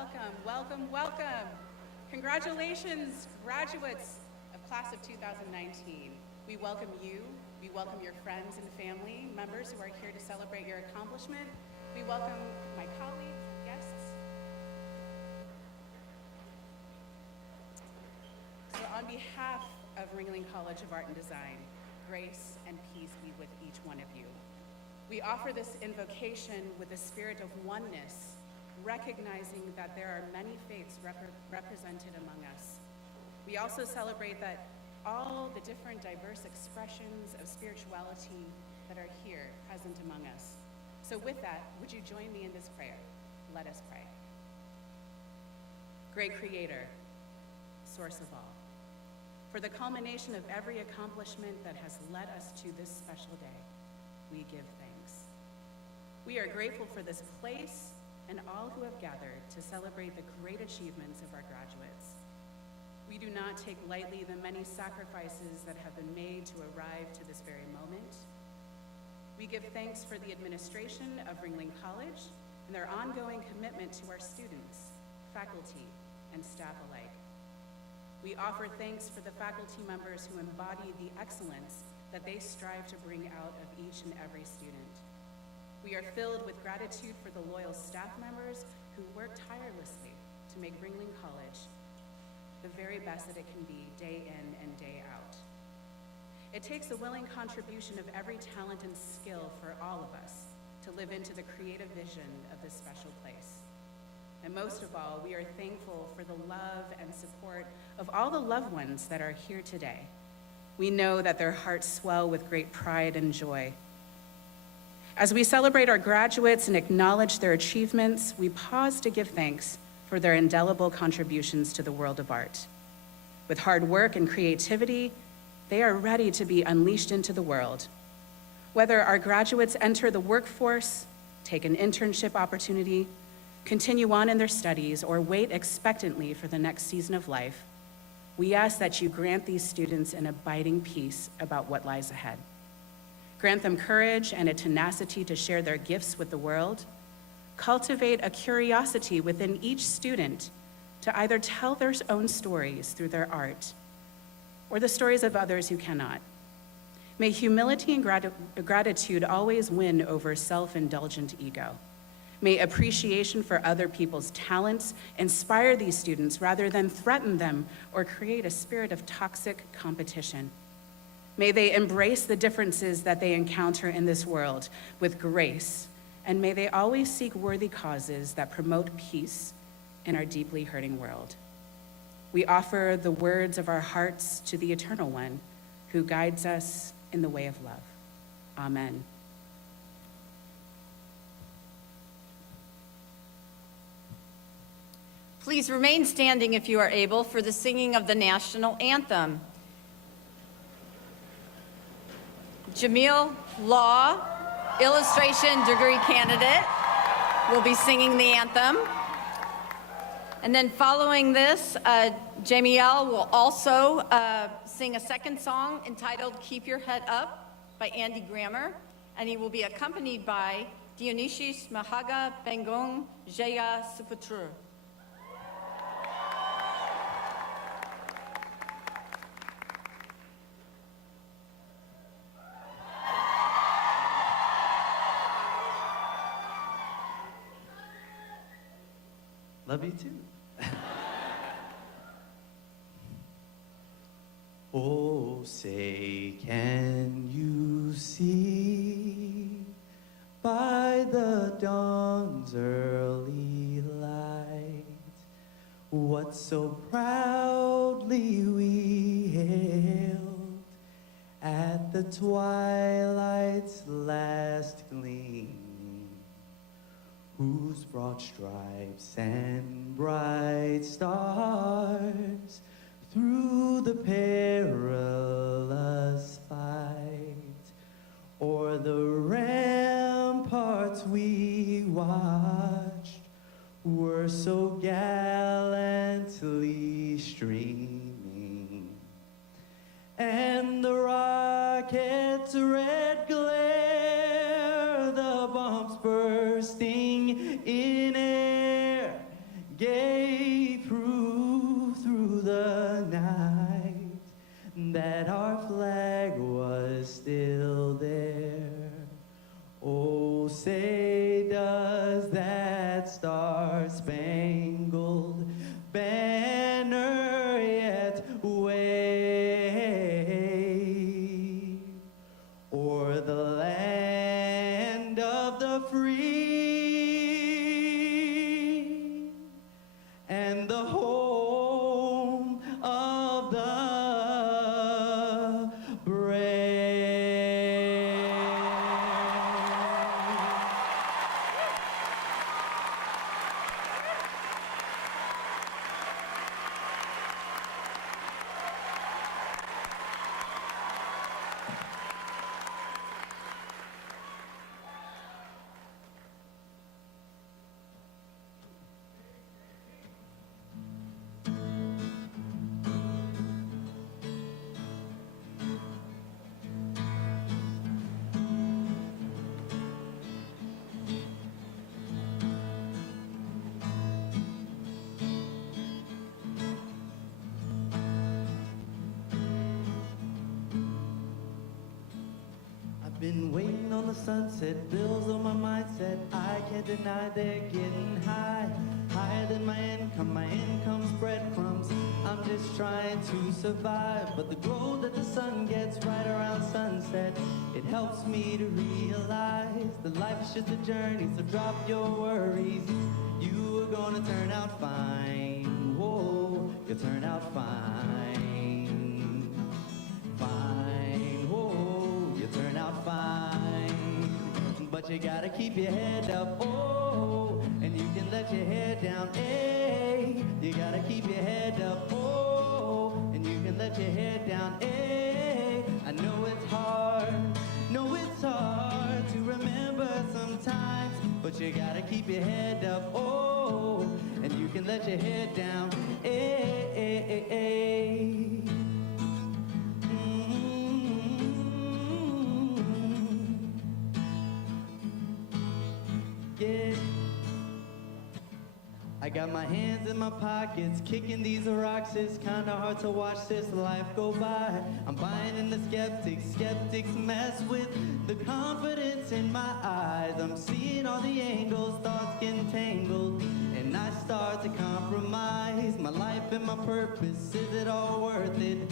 welcome, welcome, welcome. Congratulations, graduates of class of 2019. We welcome you, we welcome your friends and family members who are here to celebrate your accomplishment. We welcome my colleagues and guests. So on behalf of Ringling College of Art and Design, grace and peace be with each one of you. We offer this invocation with a spirit of oneness, recognizing that there are many faiths represented among us. We also celebrate that all the different diverse expressions of spirituality that are here present among us. So with that, would you join me in this prayer? Let us pray. Great Creator, source of all, for the culmination of every accomplishment that has led us to this special day, we give thanks. We are grateful for this place and all who have gathered to celebrate the great achievements of our graduates. We do not take lightly the many sacrifices that have been made to arrive to this very moment. We give thanks for the administration of Ringling College and their ongoing commitment to our students, faculty, and staff alike. We offer thanks for the faculty members who embody the excellence that they strive to bring out of each and every student. We are filled with gratitude for the loyal staff members who work tirelessly to make Ringling College the very best that it can be day in and day out. It takes the willing contribution of every talent and skill for all of us to live into the creative vision of this special place. And most of all, we are thankful for the love and support of all the loved ones that are here today. We know that their hearts swell with great pride and joy. As we celebrate our graduates and acknowledge their achievements, we pause to give thanks for their indelible contributions to the world of art. With hard work and creativity, they are ready to be unleashed into the world. Whether our graduates enter the workforce, take an internship opportunity, continue on in their studies, or wait expectantly for the next season of life, we ask that you grant these students an abiding peace about what lies ahead. Grant them courage and a tenacity to share their gifts with the world. Cultivate a curiosity within each student to either tell their own stories through their art or the stories of others who cannot. May humility and gratitude always win over self-indulgent ego. May appreciation for other people's talents inspire these students rather than threaten them or create a spirit of toxic competition. May they embrace the differences that they encounter in this world with grace, and may they always seek worthy causes that promote peace in our deeply hurting world. We offer the words of our hearts to the Eternal One, who guides us in the way of love. Amen. Please remain standing if you are able for the singing of the national anthem. Jamil Law, illustration degree candidate, will be singing the anthem. And then following this, Jamiel will also sing a second song entitled Keep Your Head Up by Andy Grammer, and he will be accompanied by Dionysius Mahaga Bengong Jaya Supatru. Love you too. Oh, say, can you see by the dawn's early light what so proudly we hailed at the twilight's last gleam, whose broad stripes and bright stars through the perilous fight o'er the ramparts we watched were so gallantly streaming, and the rocket's red glare, the bombs bursting in air, gave say through the night that our flag was still there. Oh, say does that star-spangled banner yet wave o'er the land of the free and the home of the brave? Been waiting on the sunset, bills on my mindset. I can't deny they're getting high, higher than my income's breadcrumbs. I'm just trying to survive, but the glow that the sun gets right around sunset, it helps me to realize that life is just a journey. So drop your worries, you are gonna turn out fine. Whoa, you'll turn out fine, fine. Whoa, you'll turn out fine, but you gotta keep your head up, oh, and you can let your head down, hey. You gotta keep your head up, oh, and you can let your head down, hey. I know it's hard to remember sometimes, but you gotta keep your head up, oh, and you can let your head down, hey. Yeah. I got my hands in my pockets, kicking these rocks. It's kinda hard to watch this life go by. I'm buying into skeptics mess with the confidence in my eyes. I'm seeing all the angles, thoughts getting tangled, and I start to compromise my life and my purpose. Is it all worth it?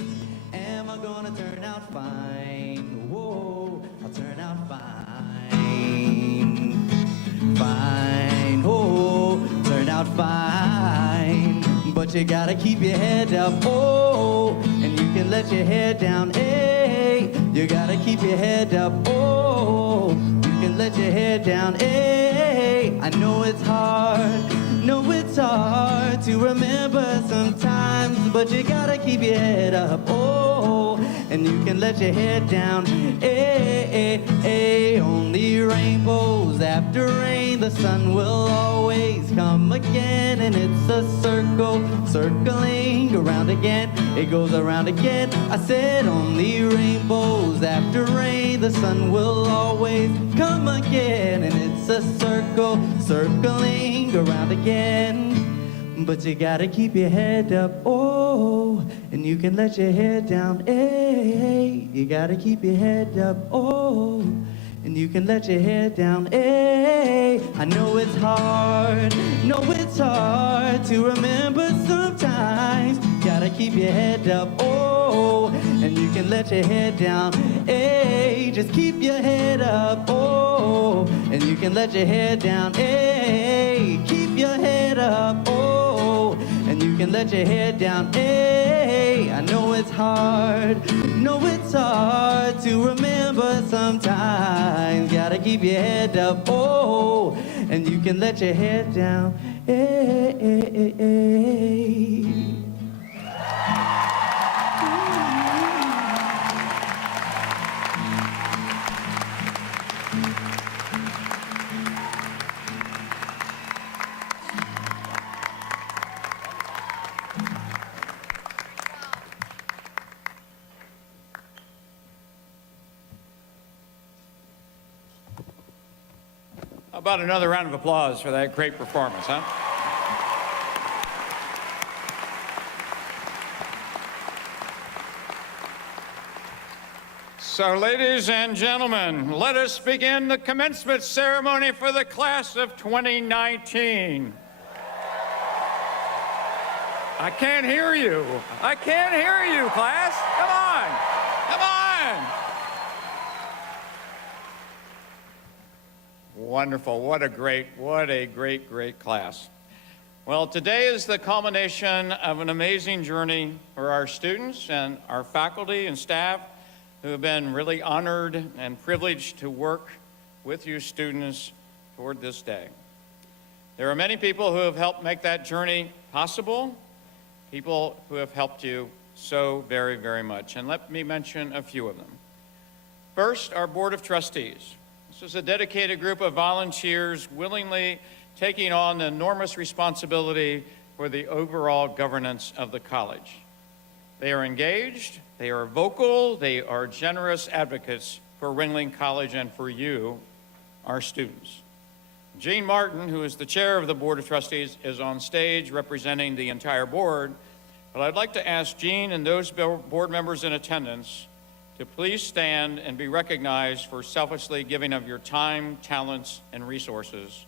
Am I gonna turn out fine? Whoa, I'll turn out fine. Fine, oh, turn out fine, but you gotta keep your head up, oh, and you can let your head down, hey. You gotta keep your head up, oh, you can let your head down, hey. I know it's hard to remember sometimes, but you gotta keep your head up, oh, and you can let your head down, hey. Only rainbows after rain, the sun will always come again, and it's a circle, circling around again, it goes around again. I said only rainbows after rain, the sun will always come again, and it's a circle, circling around again. But you gotta keep your head up, oh, and you can let your head down, hey. You gotta keep your head up, oh, and you can let your head down, hey. I know it's hard to remember sometimes. Gotta keep your head up, oh, and you can let your head down, hey. Just keep your head up, oh, and you can let your head down, hey. Keep your head up, oh, and you can let your head down, hey. I know it's hard to remember sometimes. Gotta keep your head up, oh, and you can let your head down, hey. How about another round of applause for that great performance, huh? So, ladies and gentlemen, let us begin the commencement ceremony for the class of 2019. I can't hear you. I can't hear you, class. Come on. Come on. Wonderful. What a great, great class. Well, today is the culmination of an amazing journey for our students and our faculty and staff who have been really honored and privileged to work with you students toward this day. There are many people who have helped make that journey possible, people who have helped you so very, very much. And let me mention a few of them. First, our Board of Trustees. This is a dedicated group of volunteers willingly taking on the enormous responsibility for the overall governance of the college. They are engaged, they are vocal, they are generous advocates for Ringling College and for you, our students. Jean Martin, who is the chair of the Board of Trustees, is on stage representing the entire board, but I'd like to ask Jean and those board members in attendance to please stand and be recognized for selflessly giving of your time, talents, and resources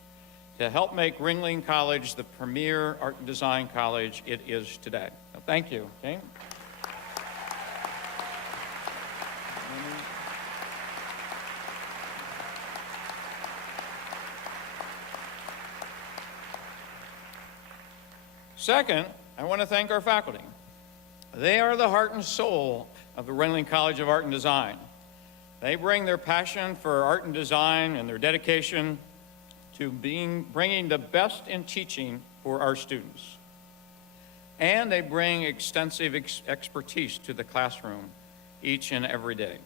to help make Ringling College the premier art and design college it is today. So thank you, Jean. Second, I want to thank our faculty. They are the heart and soul of the Ringling College of Art and Design. They bring their passion for art and design and their dedication to bringing the best in teaching for our students. And they bring extensive expertise to the classroom each and every day.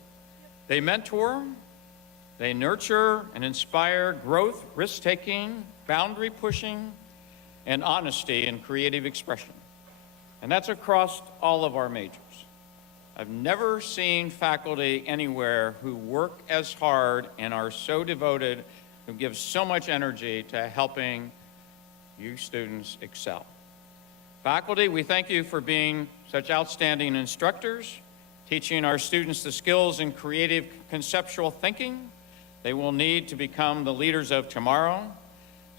They mentor, they nurture and inspire growth, risk-taking, boundary pushing, and honesty and creative expression. And that's across all of our majors. I've never seen faculty anywhere who work as hard and are so devoted, who give so much energy to helping you students excel. Faculty, we thank you for being such outstanding instructors, teaching our students the skills in creative conceptual thinking they will need to become the leaders of tomorrow.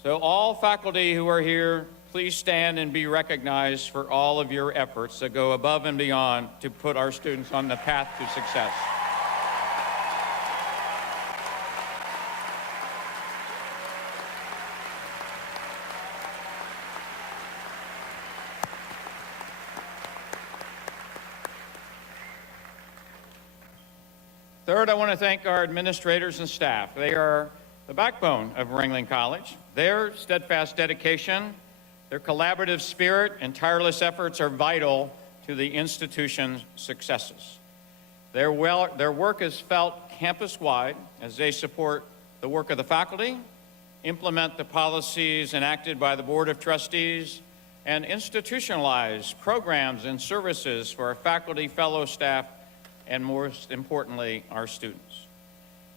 So all faculty who are here, please stand and be recognized for all of your efforts that go above and beyond to put our students on the path to success. Third, I want to thank our administrators and staff. They are the backbone of Ringling College. Their steadfast dedication, their collaborative spirit, and tireless efforts are vital to the institution's successes. Their work is felt campus-wide as they support the work of the faculty, implement the policies enacted by the Board of Trustees, and institutionalize programs and services for our faculty, fellow staff, and most importantly, our students.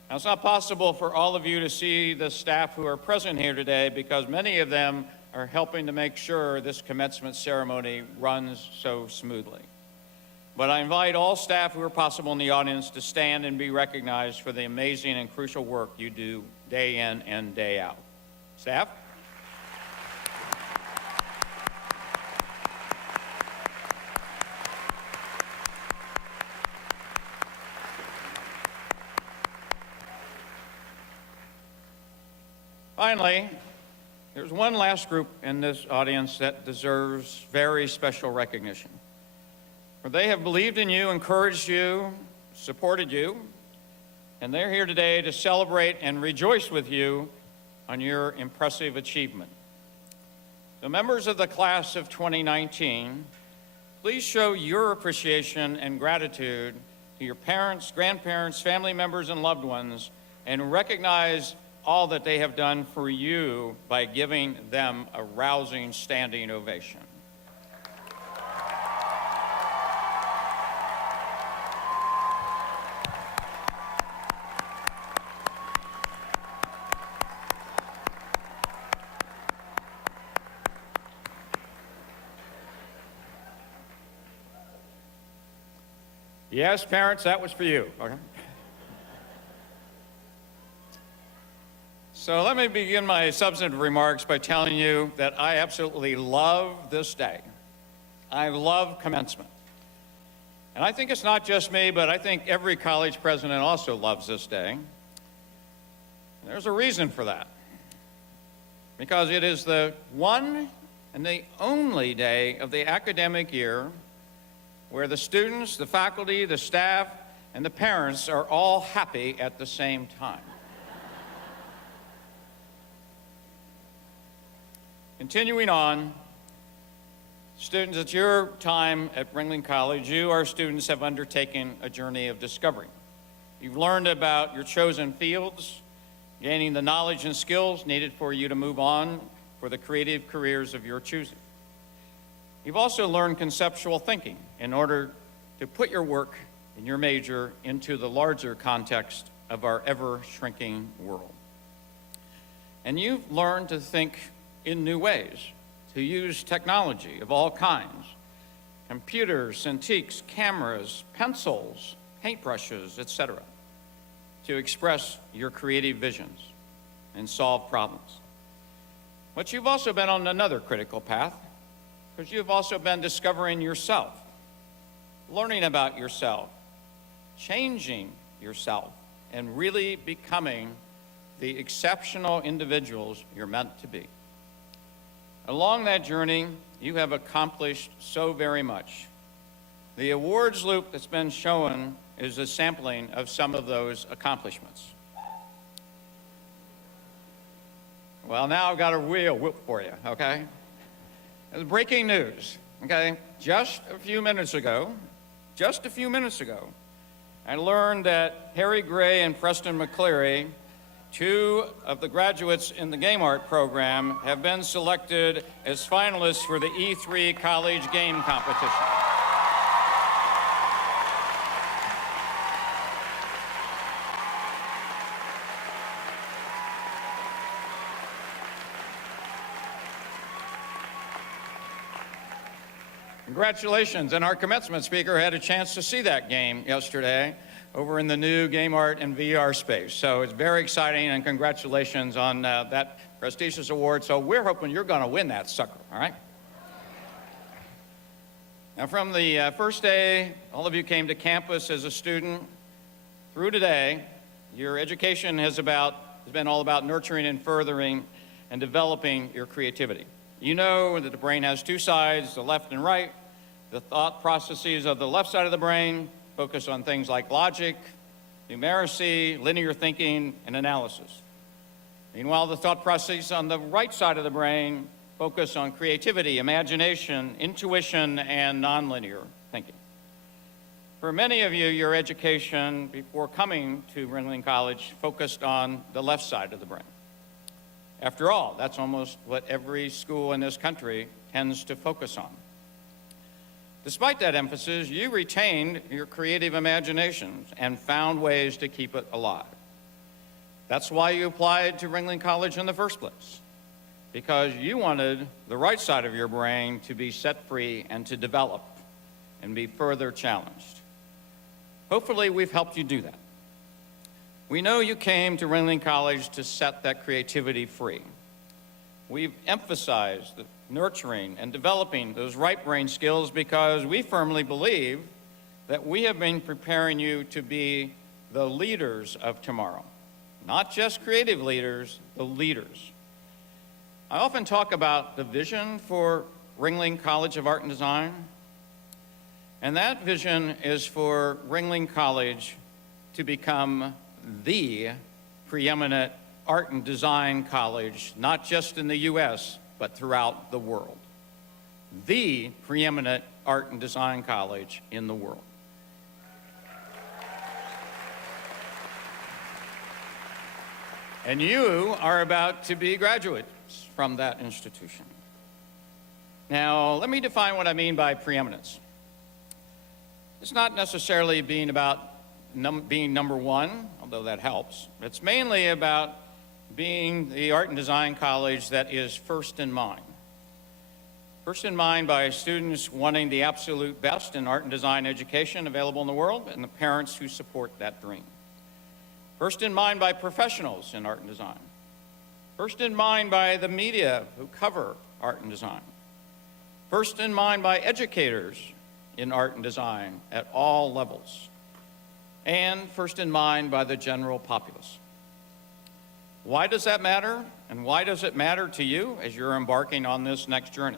Now, it's not possible for all of you to see the staff who are present here today because many of them are helping to make sure this commencement ceremony runs so smoothly. But I invite all staff who are possible in the audience to stand and be recognized for the amazing and crucial work you do day in and day out. Staff? Finally, there's one last group in this audience that deserves very special recognition. For they have believed in you, encouraged you, supported you, and they're here today to celebrate and rejoice with you on your impressive achievement. The members of the class of 2019, please show your appreciation and gratitude to your parents, grandparents, family members, and loved ones, and recognize all that they have done for you by giving them a rousing standing ovation. Yes, parents, that was for you. Okay. So let me begin my substantive remarks by telling you that I absolutely love this day. I love commencement. And I think it's not just me, but I think every college president also loves this day. There's a reason for that. Because it is the one and the only day of the academic year where the students, the faculty, the staff, and the parents are all happy at the same time. Continuing on, students, at your time at Ringling College, you, our students, have undertaken a journey of discovery. You've learned about your chosen fields, gaining the knowledge and skills needed for you to move on for the creative careers of your choosing. You've also learned conceptual thinking in order to put your work and your major into the larger context of our ever-shrinking world. And you've learned to think in new ways, to use technology of all kinds, computers, Cintiqs, cameras, pencils, paintbrushes, etc., to express your creative visions and solve problems. But you've also been on another critical path, because you've also been discovering yourself, learning about yourself, changing yourself, and really becoming the exceptional individuals you're meant to be. Along that journey, you have accomplished so very much. The awards loop that's been shown is a sampling of some of those accomplishments. Well, now I've got a real whoop for you, okay? It's breaking news, okay? Just a few minutes ago, I learned that Harry Gray and Preston McCleary, two of the graduates in the Game Art program, have been selected as finalists for the E3 College Game Competition. Congratulations, and our commencement speaker had a chance to see that game yesterday over in the new Game Art and VR space. So it's very exciting, and congratulations on that prestigious award. So we're hoping you're going to win that sucker, all right? Now, from the first day all of you came to campus as a student through today, your education has been all about nurturing and furthering and developing your creativity. You know that the brain has two sides, the left and right. The thought processes of the left side of the brain focus on things like logic, numeracy, linear thinking, and analysis. Meanwhile, the thought processes on the right side of the brain focus on creativity, imagination, intuition, and nonlinear thinking. For many of you, your education before coming to Ringling College focused on the left side of the brain. After all, that's almost what every school in this country tends to focus on. Despite that emphasis, you retained your creative imaginations and found ways to keep it alive. That's why you applied to Ringling College in the first place, because you wanted the right side of your brain to be set free and to develop and be further challenged. Hopefully, we've helped you do that. We know you came to Ringling College to set that creativity free. We've emphasized the nurturing and developing those right brain skills because we firmly believe that we have been preparing you to be the leaders of tomorrow. Not just creative leaders, the leaders. I often talk about the vision for Ringling College of Art and Design, and that vision is for Ringling College to become the preeminent art and design college, not just in the U.S., but throughout the world. The preeminent art and design college in the world. And you are about to be graduates from that institution. Now, let me define what I mean by preeminence. It's not necessarily being about being number one, although that helps. It's mainly about being the art and design college that is first in mind. First in mind by students wanting the absolute best in art and design education available in the world and the parents who support that dream. First in mind by professionals in art and design. First in mind by the media who cover art and design. First in mind by educators in art and design at all levels. And first in mind by the general populace. Why does that matter? And why does it matter to you as you're embarking on this next journey?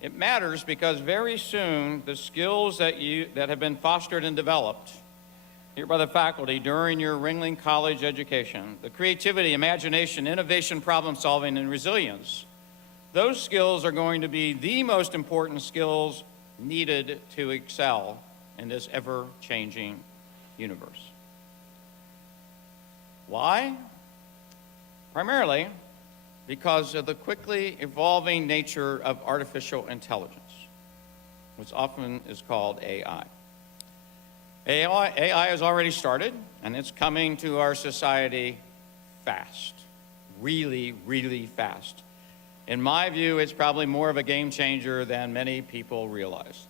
It matters because very soon the skills that have been fostered and developed here by the faculty during your Ringling College education, the creativity, imagination, innovation, problem solving, and resilience, those skills are going to be the most important skills needed to excel in this ever-changing universe. Why? Primarily because of the quickly evolving nature of artificial intelligence, which often is called AI. AI has already started, and it's coming to our society fast, really, really fast. In my view, it's probably more of a game changer than many people realize.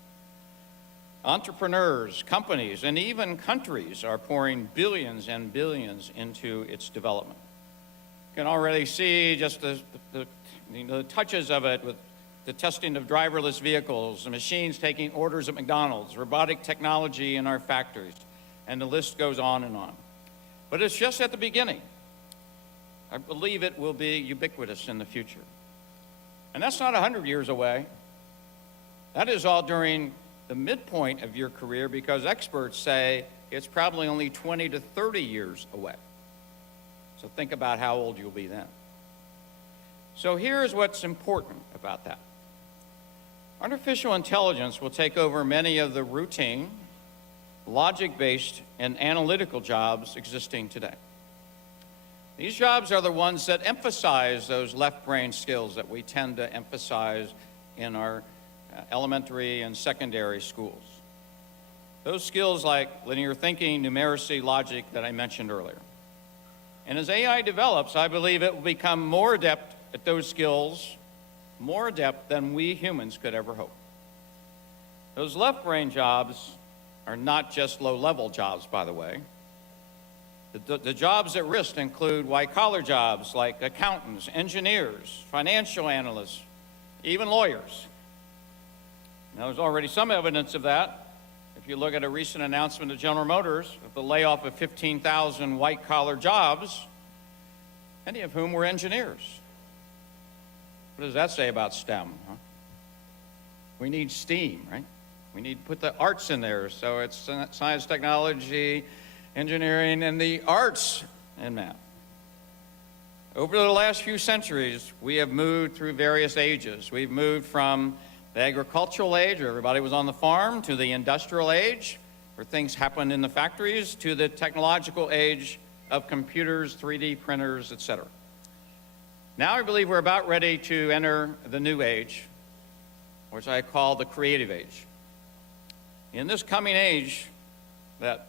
Entrepreneurs, companies, and even countries are pouring billions and billions into its development. You can already see just the touches of it with the testing of driverless vehicles, the machines taking orders at McDonald's, robotic technology in our factories, and the list goes on and on. But it's just at the beginning. I believe it will be ubiquitous in the future. And that's not 100 years away. That is all during the midpoint of your career, because experts say it's probably only 20 to 30 years away. So think about how old you'll be then. So here's what's important about that. Artificial intelligence will take over many of the routine, logic-based, and analytical jobs existing today. These jobs are the ones that emphasize those left brain skills that we tend to emphasize in our elementary and secondary schools. Those skills like linear thinking, numeracy, logic that I mentioned earlier. And as AI develops, I believe it will become more adept at those skills, more adept than we humans could ever hope. Those left brain jobs are not just low-level jobs, by the way. The jobs at risk include white-collar jobs like accountants, engineers, financial analysts, even lawyers. Now, there's already some evidence of that. If you look at a recent announcement of General Motors of the layoff of 15,000 white-collar jobs, many of whom were engineers. What does that say about STEM? Huh? We need STEAM, right? We need to put the arts in there, so it's science, technology, engineering, and the arts and math. Over the last few centuries, we have moved through various ages. We've moved from the agricultural age, where everybody was on the farm, to the industrial age, where things happened in the factories, to the technological age of computers, 3D printers, etc. Now I believe we're about ready to enter the new age, which I call the creative age. In this coming age, that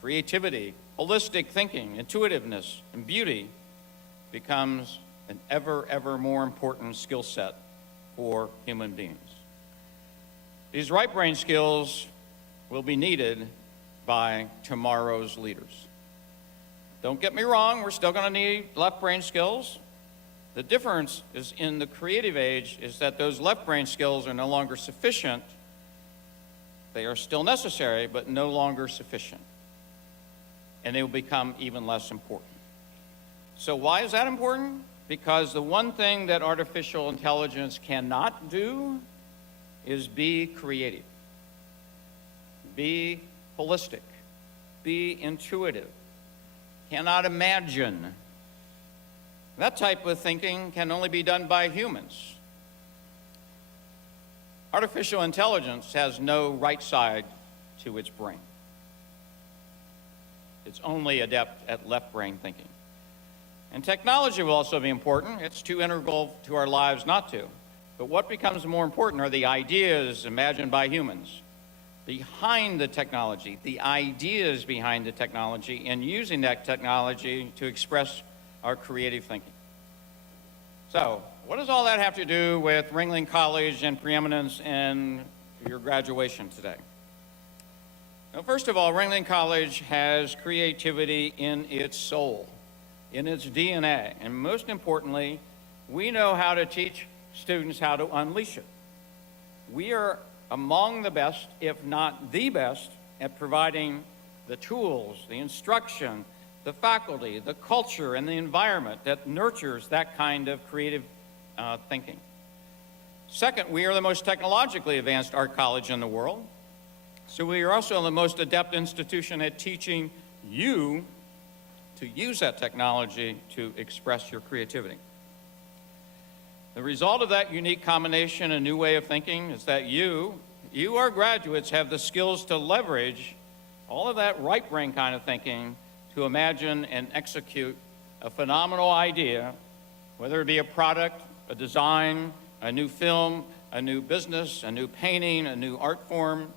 creativity, holistic thinking, intuitiveness, and beauty becomes an ever more important skill set for human beings. These right brain skills will be needed by tomorrow's leaders. Don't get me wrong, we're still going to need left brain skills. The difference is in the creative age is that those left brain skills are no longer sufficient. They are still necessary, but no longer sufficient. And they will become even less important. So why is that important? Because the one thing that artificial intelligence cannot do is be creative, be holistic, be intuitive, cannot imagine. That type of thinking can only be done by humans. Artificial intelligence has no right side to its brain. It's only adept at left brain thinking. And technology will also be important. It's too integral to our lives not to. But what becomes more important are the ideas imagined by humans behind the technology, the ideas behind the technology, and using that technology to express our creative thinking. So, what does all that have to do with Ringling College and preeminence in your graduation today? Well, first of all, Ringling College has creativity in its soul. in its DNA. And most importantly, we know how to teach students how to unleash it. We are among the best, if not the best, at providing the tools, the instruction, the faculty, the culture, and the environment that nurtures that kind of creative thinking. Second, we are the most technologically advanced art college in the world. So we are also the most adept institution at teaching you to use that technology to express your creativity. The result of that unique combination, a new way of thinking, is that you, our graduates, have the skills to leverage all of that right brain kind of thinking to imagine and execute a phenomenal idea, whether it be a product, a design, a new film, a new business, a new painting, a new art form,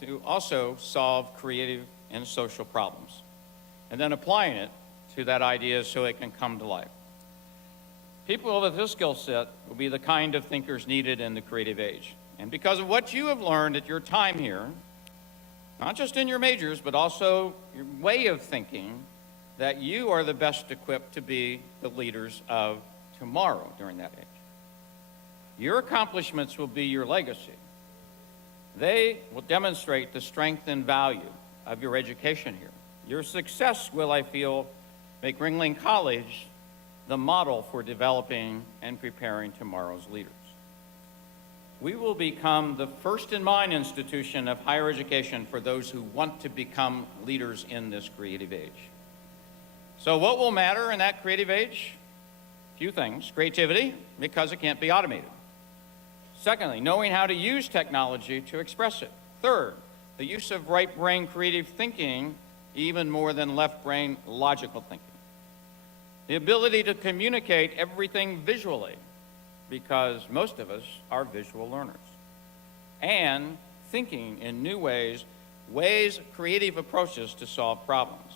to also solve creative and social problems, and then applying it to that idea so it can come to life. People with this skill set will be the kind of thinkers needed in the creative age. And because of what you have learned at your time here, not just in your majors, but also your way of thinking, that you are the best equipped to be the leaders of tomorrow during that age. Your accomplishments will be your legacy. They will demonstrate the strength and value of your education here. Your success will, I feel, make Ringling College the model for developing and preparing tomorrow's leaders. We will become the first-in-mind institution of higher education for those who want to become leaders in this creative age. So what will matter in that creative age? A few things. Creativity, because it can't be automated. Secondly, knowing how to use technology to express it. Third, the use of right brain creative thinking even more than left brain logical thinking. The ability to communicate everything visually, because most of us are visual learners. And thinking in new ways, creative approaches to solve problems.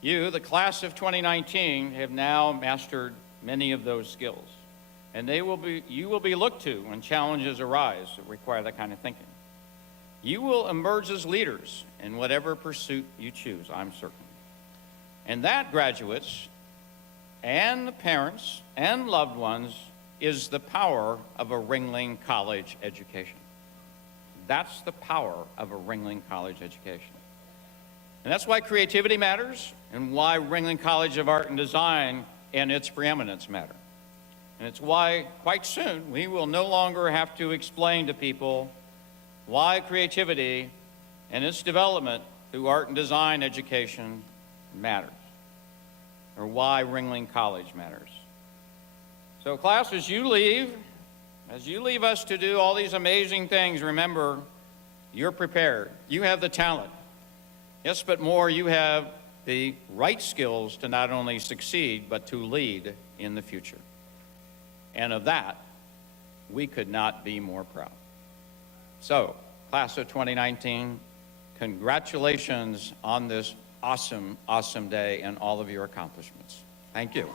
You, the class of 2019, have now mastered many of those skills. And you will be looked to when challenges arise that require that kind of thinking. You will emerge as leaders in whatever pursuit you choose, I'm certain. And that, graduates, and the parents and loved ones, is the power of a Ringling College education. That's the power of a Ringling College education. And that's why creativity matters, and why Ringling College of Art and Design and its preeminence matter. And it's why, quite soon, we will no longer have to explain to people why creativity and its development through art and design education matters, or why Ringling College matters. So class, as you leave us to do all these amazing things, remember, you're prepared. You have the talent. Yes, but more, you have the right skills to not only succeed, but to lead in the future. And of that, we could not be more proud. So, class of 2019, congratulations on this awesome, awesome day and all of your accomplishments. Thank you.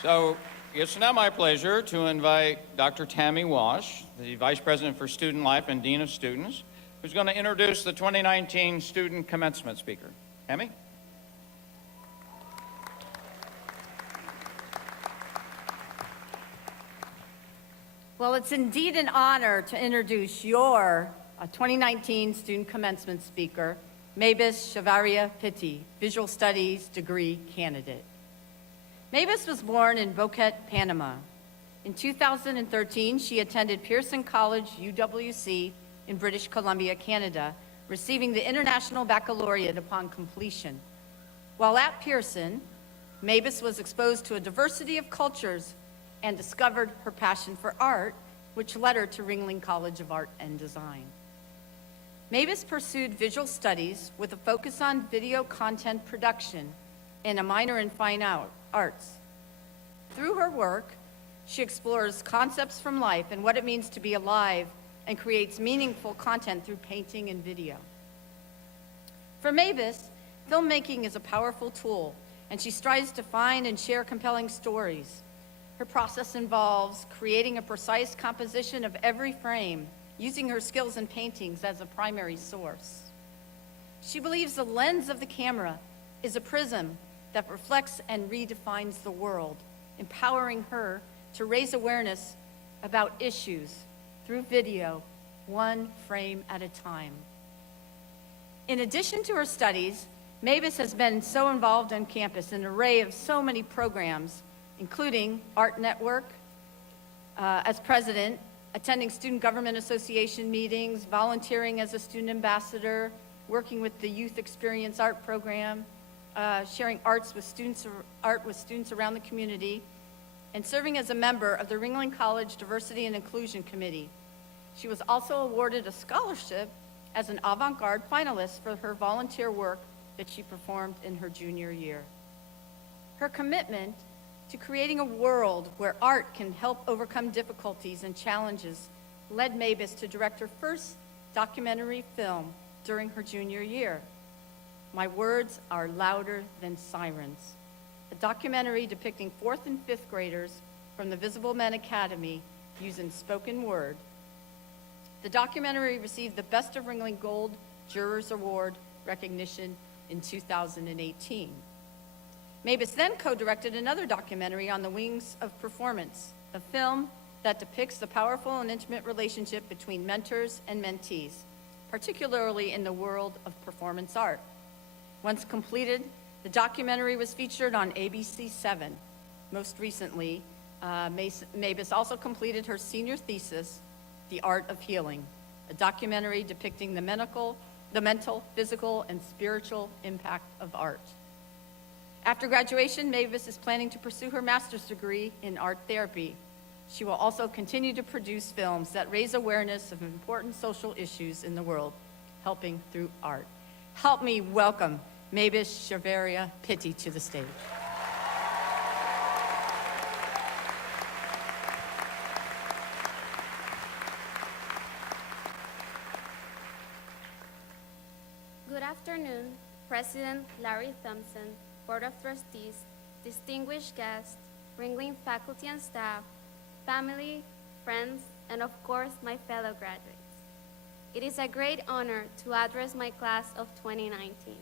So it's now my pleasure to invite Dr. Tammy Walsh, the Vice President for Student Life and Dean of Students, who's going to introduce the 2019 Student Commencement speaker. Tammy? Well, it's indeed an honor to introduce your 2019 Student Commencement speaker, Mavis Shavaria Pitti, Visual Studies degree candidate. Mavis was born in Boquete, Panama. In 2013, she attended Pearson College, UWC, in British Columbia, Canada, receiving the International Baccalaureate upon completion. While at Pearson, Mavis was exposed to a diversity of cultures and discovered her passion for art, which led her to Ringling College of Art and Design. Mavis pursued visual studies with a focus on video content production and a minor in fine arts. Through her work, she explores concepts from life and what it means to be alive and creates meaningful content through painting and video. For Mavis, filmmaking is a powerful tool, and she strives to find and share compelling stories. Her process involves creating a precise composition of every frame, using her skills in paintings as a primary source. She believes the lens of the camera is a prism that reflects and redefines the world, empowering her to raise awareness about issues through video, one frame at a time. In addition to her studies, Mavis has been so involved on campus in an array of so many programs, including Art Network, as president, attending Student Government Association meetings, volunteering as a student ambassador, working with the Youth Experience Art Program, sharing art with students around the community, and serving as a member of the Ringling College Diversity and Inclusion Committee. She was also awarded a scholarship as an avant-garde finalist for her volunteer work that she performed in her junior year. Her commitment to creating a world where art can help overcome difficulties and challenges led Mavis to direct her first documentary film during her junior year, My Words Are Louder Than Sirens, a documentary depicting 4th and 5th graders from the Visible Men Academy using spoken word. The documentary received the Best of Ringling Gold Jurors Award recognition in 2018. Mavis then co-directed another documentary on the wings of performance, a film that depicts the powerful and intimate relationship between mentors and mentees, particularly in the world of performance art. Once completed, the documentary was featured on ABC7. Most recently, Mavis also completed her senior thesis, The Art of Healing, a documentary depicting the mental, physical, and spiritual impact of art. After graduation, Mavis is planning to pursue her master's degree in art therapy. She will also continue to produce films that raise awareness of important social issues in the world, helping through art. Help me welcome Mavis Chavarria Pitti to the stage. Good afternoon, President Larry Thompson, Board of Trustees, distinguished guests, Ringling faculty and staff, family, friends, and of course, my fellow graduates. It is a great honor to address my class of 2019.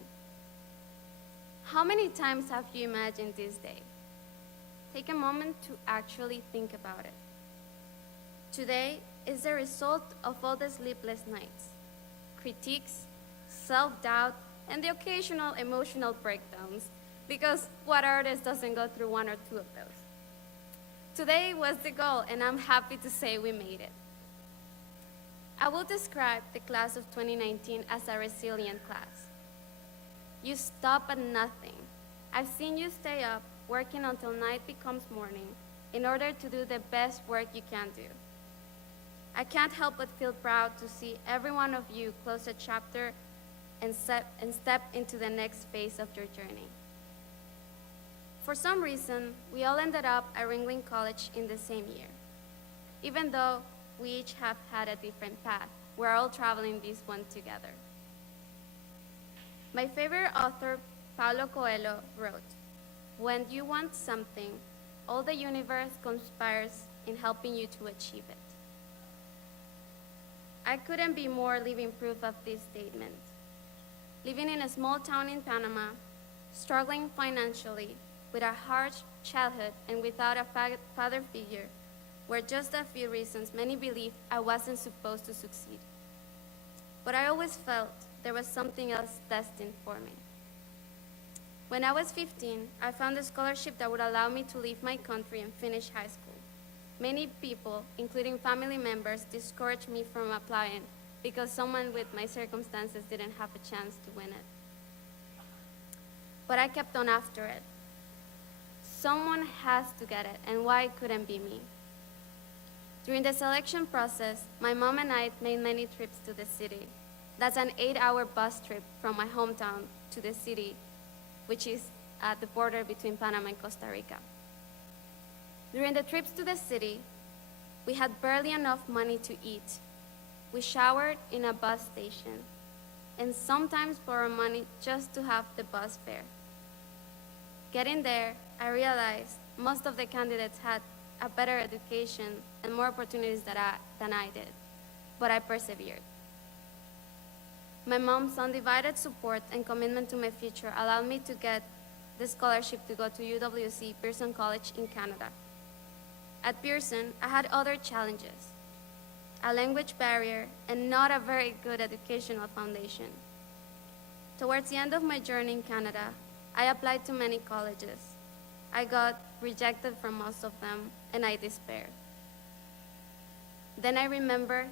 How many times have you imagined this day? Take a moment to actually think about it. Today is the result of all the sleepless nights, critiques, self-doubt, and the occasional emotional breakdowns, because what artist doesn't go through one or two of those? Today was the goal, and I'm happy to say we made it. I will describe the class of 2019 as a resilient class. You stop at nothing. I've seen you stay up, working until night becomes morning, in order to do the best work you can do. I can't help but feel proud to see every one of you close a chapter and step into the next phase of your journey. For some reason, we all ended up at Ringling College in the same year. Even though we each have had a different path, we're all traveling this one together. My favorite author, Paulo Coelho, wrote, "When you want something, all the universe conspires in helping you to achieve it." I couldn't be more living proof of this statement. Living in a small town in Panama, struggling financially, with a harsh childhood and without a father figure, were just a few reasons many believed I wasn't supposed to succeed. But I always felt there was something else destined for me. When I was 15, I found a scholarship that would allow me to leave my country and finish high school. Many people, including family members, discouraged me from applying because someone with my circumstances didn't have a chance to win it. But I kept on after it. Someone has to get it, and why couldn't be me? During the selection process, my mom and I made many trips to the city. That's an 8-hour bus trip from my hometown to the city, which is at the border between Panama and Costa Rica. During the trips to the city, we had barely enough money to eat. We showered in a bus station, and sometimes borrowed money just to have the bus fare. Getting there, I realized most of the candidates had a better education and more opportunities than I did, but I persevered. My mom's undivided support and commitment to my future allowed me to get the scholarship to go to UWC Pearson College in Canada. At Pearson, I had other challenges, a language barrier, and not a very good educational foundation. Towards the end of my journey in Canada, I applied to many colleges. I got rejected from most of them, and I despaired. Then I remembered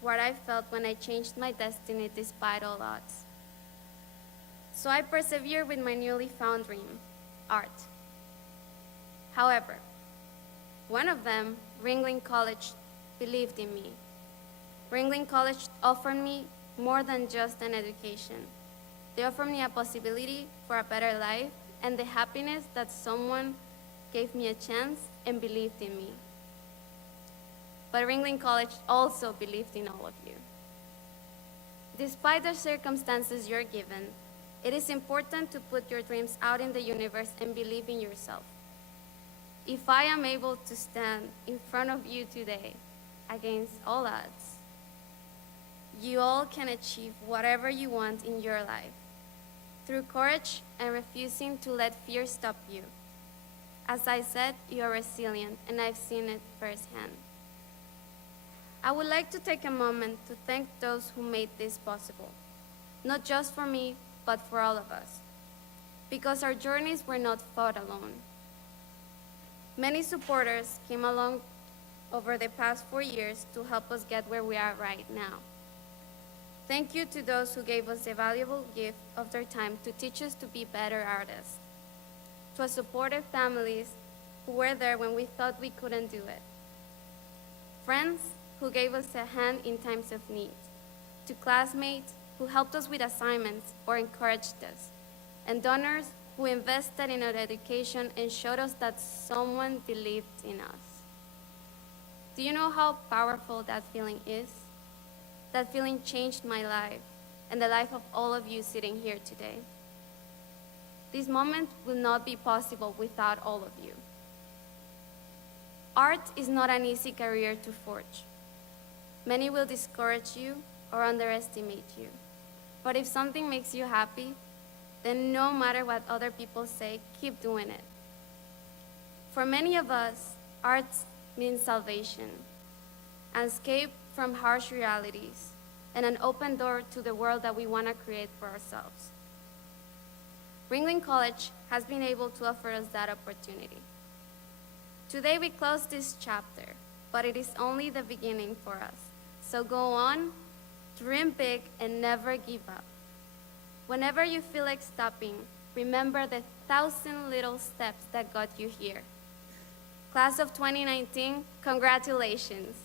what I felt when I changed my destiny despite all odds. So I persevered with my newly found dream, art. However, one of them, Ringling College, believed in me. Ringling College offered me more than just an education. They offered me a possibility for a better life and the happiness that someone gave me a chance and believed in me. But Ringling College also believed in all of you. Despite the circumstances you're given, it is important to put your dreams out in the universe and believe in yourself. If I am able to stand in front of you today against all odds, you all can achieve whatever you want in your life through courage and refusing to let fear stop you. As I said, you are resilient, and I've seen it firsthand. I would like to take a moment to thank those who made this possible, not just for me, but for all of us, because our journeys were not fought alone. Many supporters came along over the past 4 years to help us get where we are right now. Thank you to those who gave us the valuable gift of their time to teach us to be better artists, to our supportive families who were there when we thought we couldn't do it, friends who gave us a hand in times of need, to classmates who helped us with assignments or encouraged us, and donors who invested in our education and showed us that someone believed in us. Do you know how powerful that feeling is? That feeling changed my life and the life of all of you sitting here today. This moment will not be possible without all of you. Art is not an easy career to forge. Many will discourage you or underestimate you. But if something makes you happy, then no matter what other people say, keep doing it. For many of us, art means salvation, an escape from harsh realities, and an open door to the world that we want to create for ourselves. Ringling College has been able to offer us that opportunity. Today we close this chapter, but it is only the beginning for us. So go on, dream big, and never give up. Whenever you feel like stopping, remember the 1,000 little steps that got you here. Class of 2019, congratulations.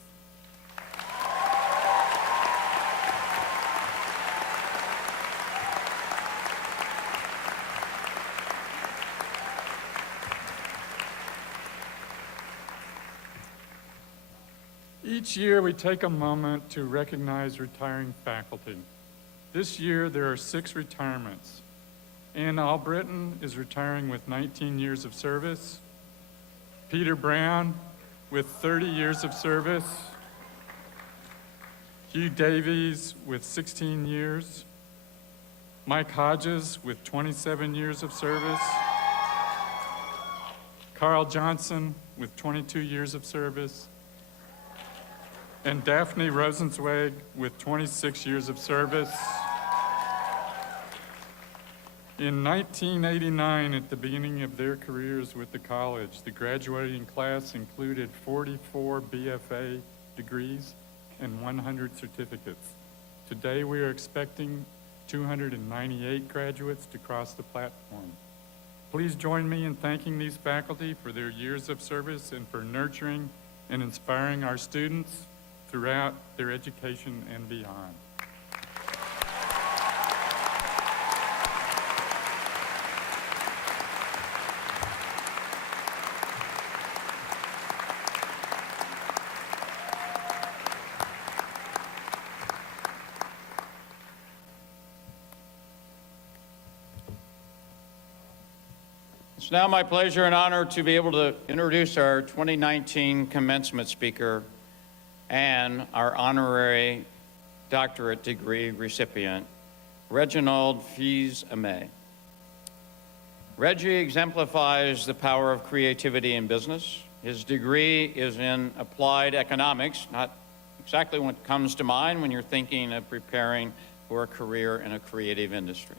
Each year, we take a moment to recognize retiring faculty. This year, there are 6 retirements. Ann Albritton is retiring with 19 years of service. Peter Brown with 30 years of service. Hugh Davies with 16 years. Mike Hodges with 27 years of service. Carl Johnson with 22 years of service. And Daphne Rosenzweig with 26 years of service. In 1989, at the beginning of their careers with the college, the graduating class included 44 BFA degrees and 100 certificates. Today, we are expecting 298 graduates to cross the platform. Please join me in thanking these faculty for their years of service and for nurturing and inspiring our students throughout their education and beyond. It's now my pleasure and honor to be able to introduce our 2019 commencement speaker and our honorary doctorate degree recipient, Reginald Fils-Aimé. Reggie exemplifies the power of creativity in business. His degree is in applied economics, not exactly what comes to mind when you're thinking of preparing for a career in a creative industry.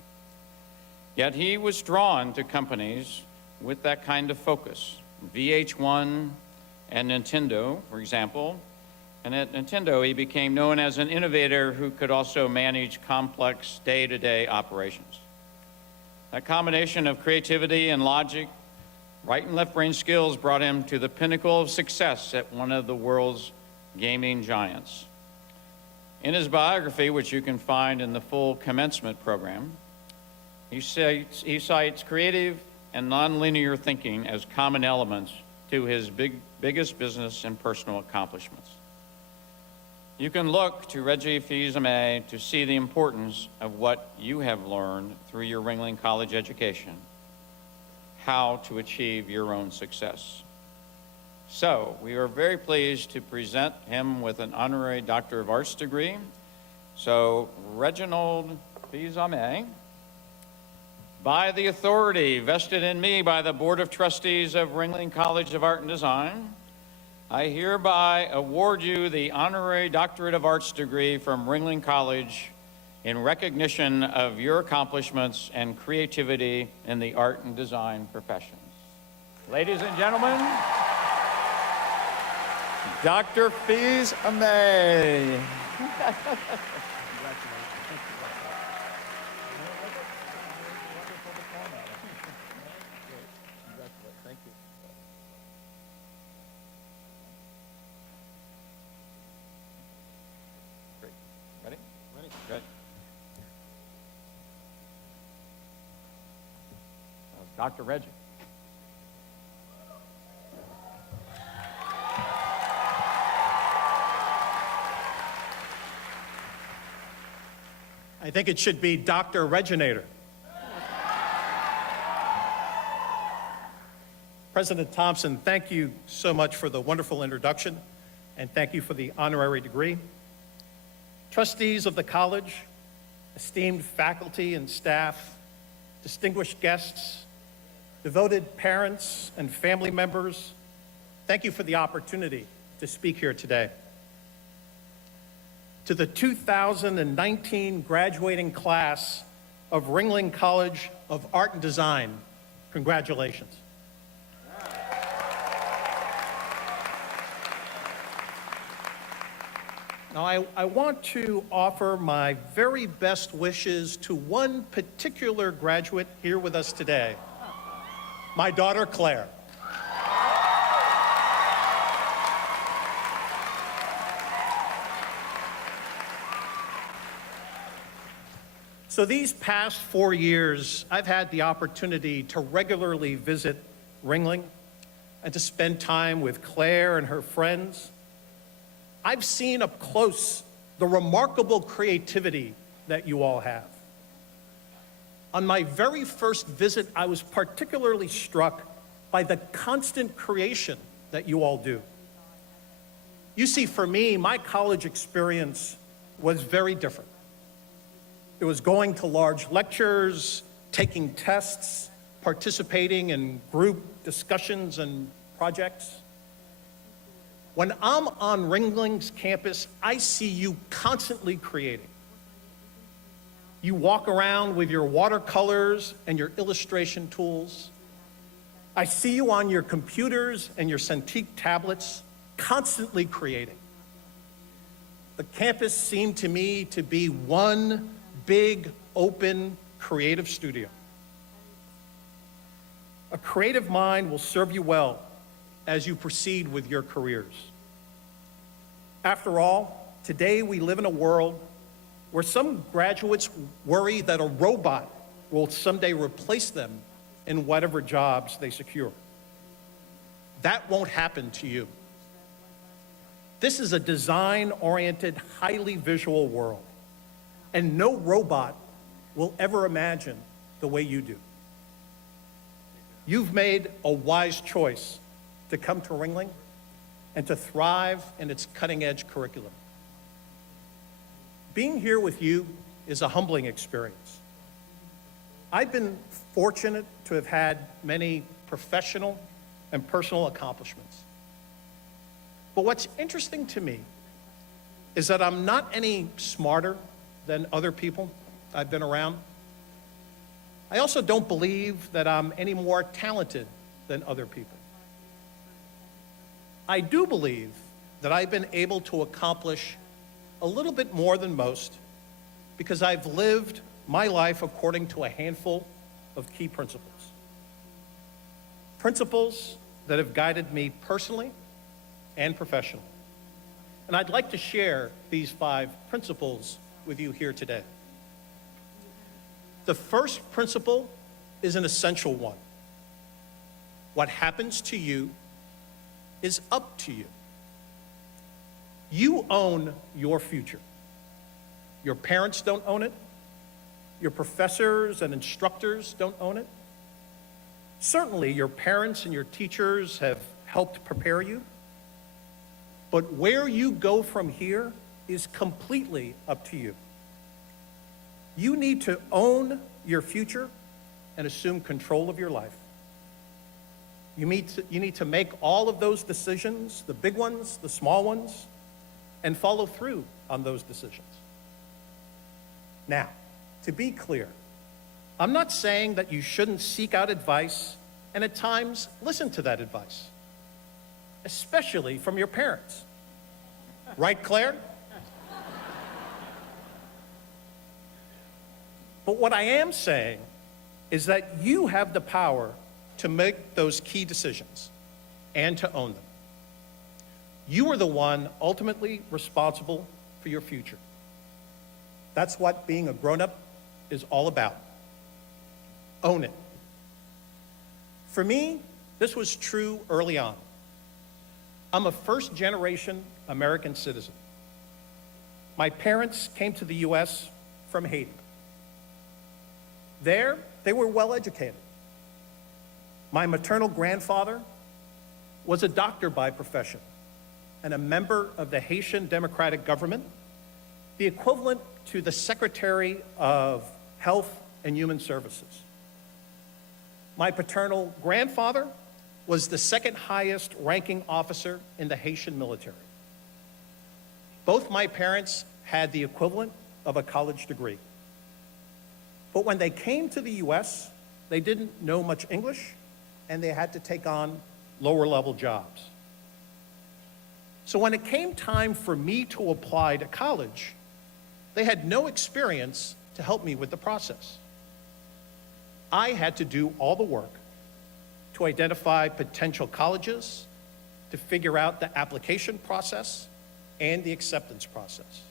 Yet he was drawn to companies with that kind of focus. VH1 and Nintendo, for example. And at Nintendo, he became known as an innovator who could also manage complex day-to-day operations. That combination of creativity and logic, right and left brain skills brought him to the pinnacle of success at one of the world's gaming giants. In his biography, which you can find in the full commencement program, he cites creative and nonlinear thinking as common elements to his biggest business and personal accomplishments. You can look to Reggie Fils-Aimé to see the importance of what you have learned through your Ringling College education, how to achieve your own success. So, we are very pleased to present him with an honorary Doctor of Arts degree. So, Reginald Fils-Aimé, by the authority vested in me by the Board of Trustees of Ringling College of Art and Design, I hereby award you the honorary Doctorate of Arts degree from Ringling College in recognition of your accomplishments and creativity in the art and design professions. Ladies and gentlemen, Dr. Fils-Aimé. Good. Dr. Reggie. I think it should be Dr. Reginator. President Thompson, thank you so much for the wonderful introduction, and thank you for the honorary degree. Trustees of the college, esteemed faculty and staff, distinguished guests, devoted parents and family members, thank you for the opportunity to speak here today. To the 2019 graduating class of Ringling College of Art and Design, congratulations. Now, I want to offer my very best wishes to one particular graduate here with us today, my daughter, Claire. So these past 4 years, I've had the opportunity to regularly visit Ringling and to spend time with Claire and her friends. I've seen up close the remarkable creativity that you all have. On my very first visit, I was particularly struck by the constant creation that you all do. You see, for me, my college experience was very different. It was going to large lectures, taking tests, participating in group discussions and projects. When I'm on Ringling's campus, I see you constantly creating. You walk around with your watercolors and your illustration tools. I see you on your computers and your Cintiq tablets, constantly creating. The campus seemed to me to be one big, open, creative studio. A creative mind will serve you well as you proceed with your careers. After all, today we live in a world where some graduates worry that a robot will someday replace them in whatever jobs they secure. That won't happen to you. This is a design-oriented, highly visual world, and no robot will ever imagine the way you do. You've made a wise choice to come to Ringling and to thrive in its cutting-edge curriculum. Being here with you is a humbling experience. I've been fortunate to have had many professional and personal accomplishments. But what's interesting to me is that I'm not any smarter than other people I've been around. I also don't believe that I'm any more talented than other people. I do believe that I've been able to accomplish a little bit more than most because I've lived my life according to a handful of key principles. Principles that have guided me personally and professionally. And I'd like to share these 5 principles with you here today. The first principle is an essential one. What happens to you is up to you. You own your future. Your parents don't own it. Your professors and instructors don't own it. Certainly, your parents and your teachers have helped prepare you. But where you go from here is completely up to you. You need to own your future and assume control of your life. You need to make all of those decisions, the big ones, the small ones, and follow through on those decisions. Now, to be clear, I'm not saying that you shouldn't seek out advice and at times listen to that advice, especially from your parents. Right, Claire? But what I am saying is that you have the power to make those key decisions and to own them. You are the one ultimately responsible for your future. That's what being a grown-up is all about. Own it. For me, this was true early on. I'm a first-generation American citizen. My parents came to the U.S. from Haiti. There, they were well educated. My maternal grandfather was a doctor by profession and a member of the Haitian Democratic government, the equivalent to the Secretary of Health and Human Services. My paternal grandfather was the second highest ranking officer in the Haitian military. Both my parents had the equivalent of a college degree. But when they came to the US, they didn't know much English, and they had to take on lower level jobs. So when it came time for me to apply to college, they had no experience to help me with the process. I had to do all the work to identify potential colleges, to figure out the application process and the acceptance process.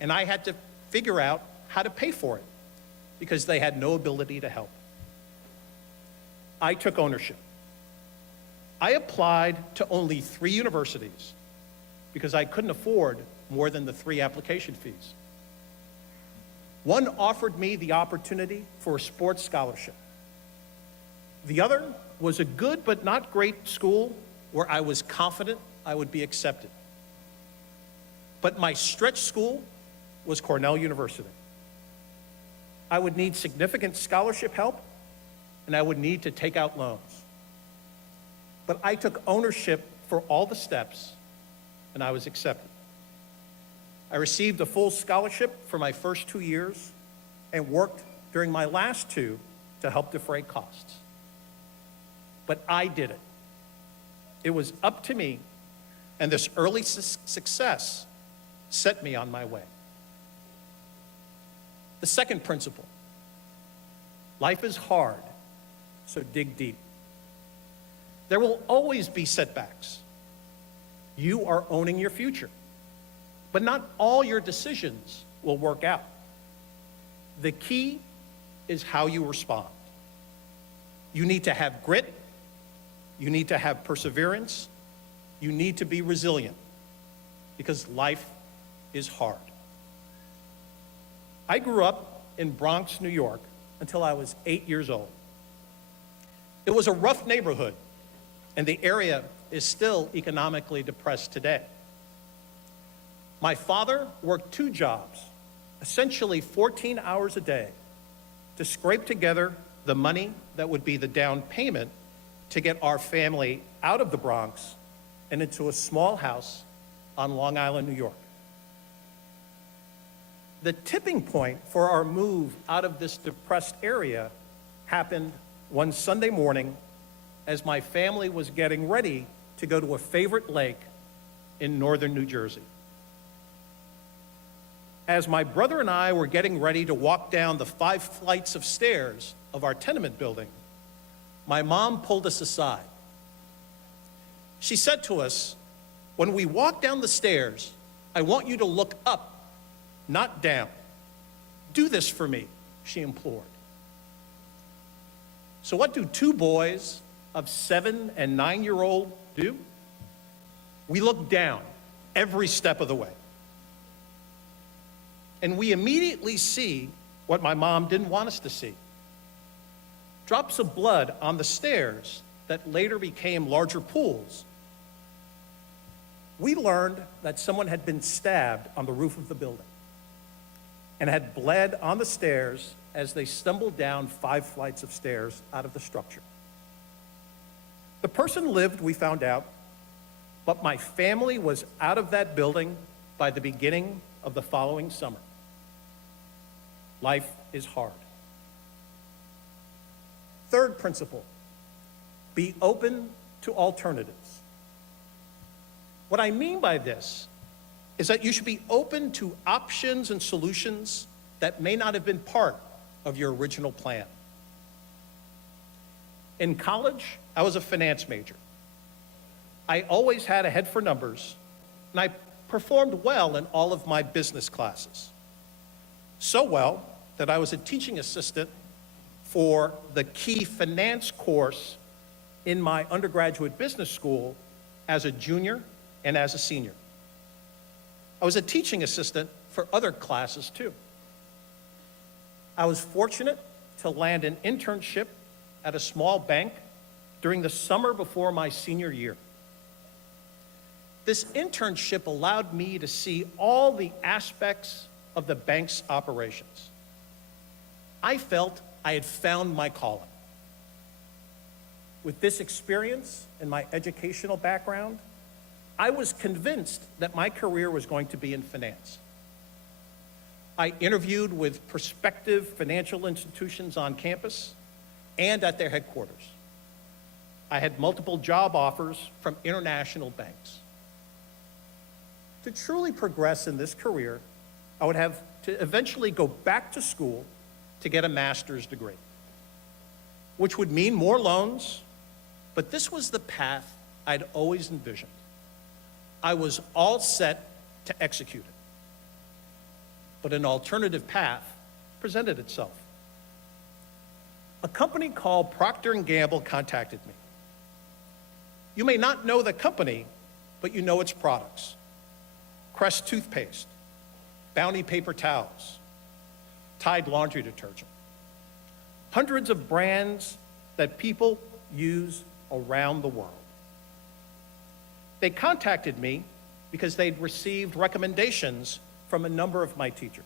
And I had to figure out how to pay for it because they had no ability to help. I took ownership. I applied to only 3 universities because I couldn't afford more than the 3 application fees. One offered me the opportunity for a sports scholarship. The other was a good but not great school where I was confident I would be accepted. But my stretch school was Cornell University. I would need significant scholarship help, and I would need to take out loans. But I took ownership for all the steps, and I was accepted. I received a full scholarship for my first 2 years and worked during my last 2 to help defray costs. But I did it. It was up to me, and this early success set me on my way. The second principle, life is hard, so dig deep. There will always be setbacks. You are owning your future, but not all your decisions will work out. The key is how you respond. You need to have grit, you need to have perseverance, you need to be resilient, because life is hard. I grew up in Bronx, New York, until I was 8 years old. It was a rough neighborhood, and the area is still economically depressed today. My father worked 2 jobs, essentially 14 hours a day, to scrape together the money that would be the down payment to get our family out of the Bronx and into a small house on Long Island, New York. The tipping point for our move out of this depressed area happened one Sunday morning as my family was getting ready to go to a favorite lake in northern New Jersey. As my brother and I were getting ready to walk down the 5 flights of stairs of our tenement building, my mom pulled us aside. She said to us, "When we walk down the stairs, I want you to look up, not down. Do this for me," she implored. So what do 2 boys of 7 and 9-year-old do? We look down every step of the way. And we immediately see what my mom didn't want us to see. Drops of blood on the stairs that later became larger pools. We learned that someone had been stabbed on the roof of the building and had bled on the stairs as they stumbled down 5 flights of stairs out of the structure. The person lived, we found out, but my family was out of that building by the beginning of the following summer. Life is hard. Third principle, be open to alternatives. What I mean by this is that you should be open to options and solutions that may not have been part of your original plan. In college, I was a finance major. I always had a head for numbers, and I performed well in all of my business classes. So well that I was a teaching assistant for the key finance course in my undergraduate business school as a junior and as a senior. I was a teaching assistant for other classes too. I was fortunate to land an internship at a small bank during the summer before my senior year. This internship allowed me to see all the aspects of the bank's operations. I felt I had found my calling. With this experience and my educational background, I was convinced that my career was going to be in finance. I interviewed with prospective financial institutions on campus and at their headquarters. I had multiple job offers from international banks. To truly progress in this career, I would have to eventually go back to school to get a master's degree, which would mean more loans, but this was the path I'd always envisioned. I was all set to execute it. But an alternative path presented itself. A company called Procter Gamble contacted me. You may not know the company, but you know its products. Crest toothpaste, Bounty paper towels, Tide laundry detergent. Hundreds of brands that people use around the world. They contacted me because they'd received recommendations from a number of my teachers.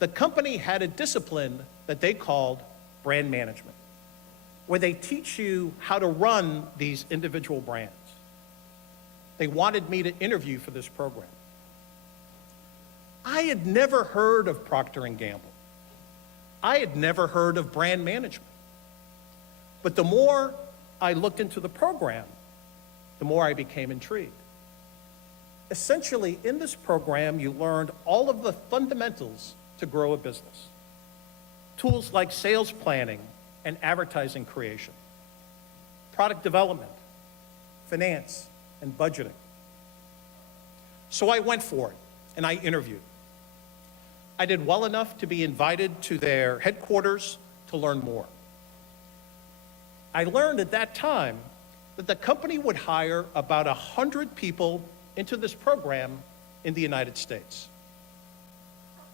The company had a discipline that they called brand management, where they teach you how to run these individual brands. They wanted me to interview for this program. I had never heard of Procter Gamble. I had never heard of brand management. But the more I looked into the program, the more I became intrigued. Essentially, in this program, you learned all of the fundamentals to grow a business. Tools like sales planning and advertising creation, product development, finance, and budgeting. So I went for it, and I interviewed. I did well enough to be invited to their headquarters to learn more. I learned at that time that the company would hire about 100 people into this program in the United States.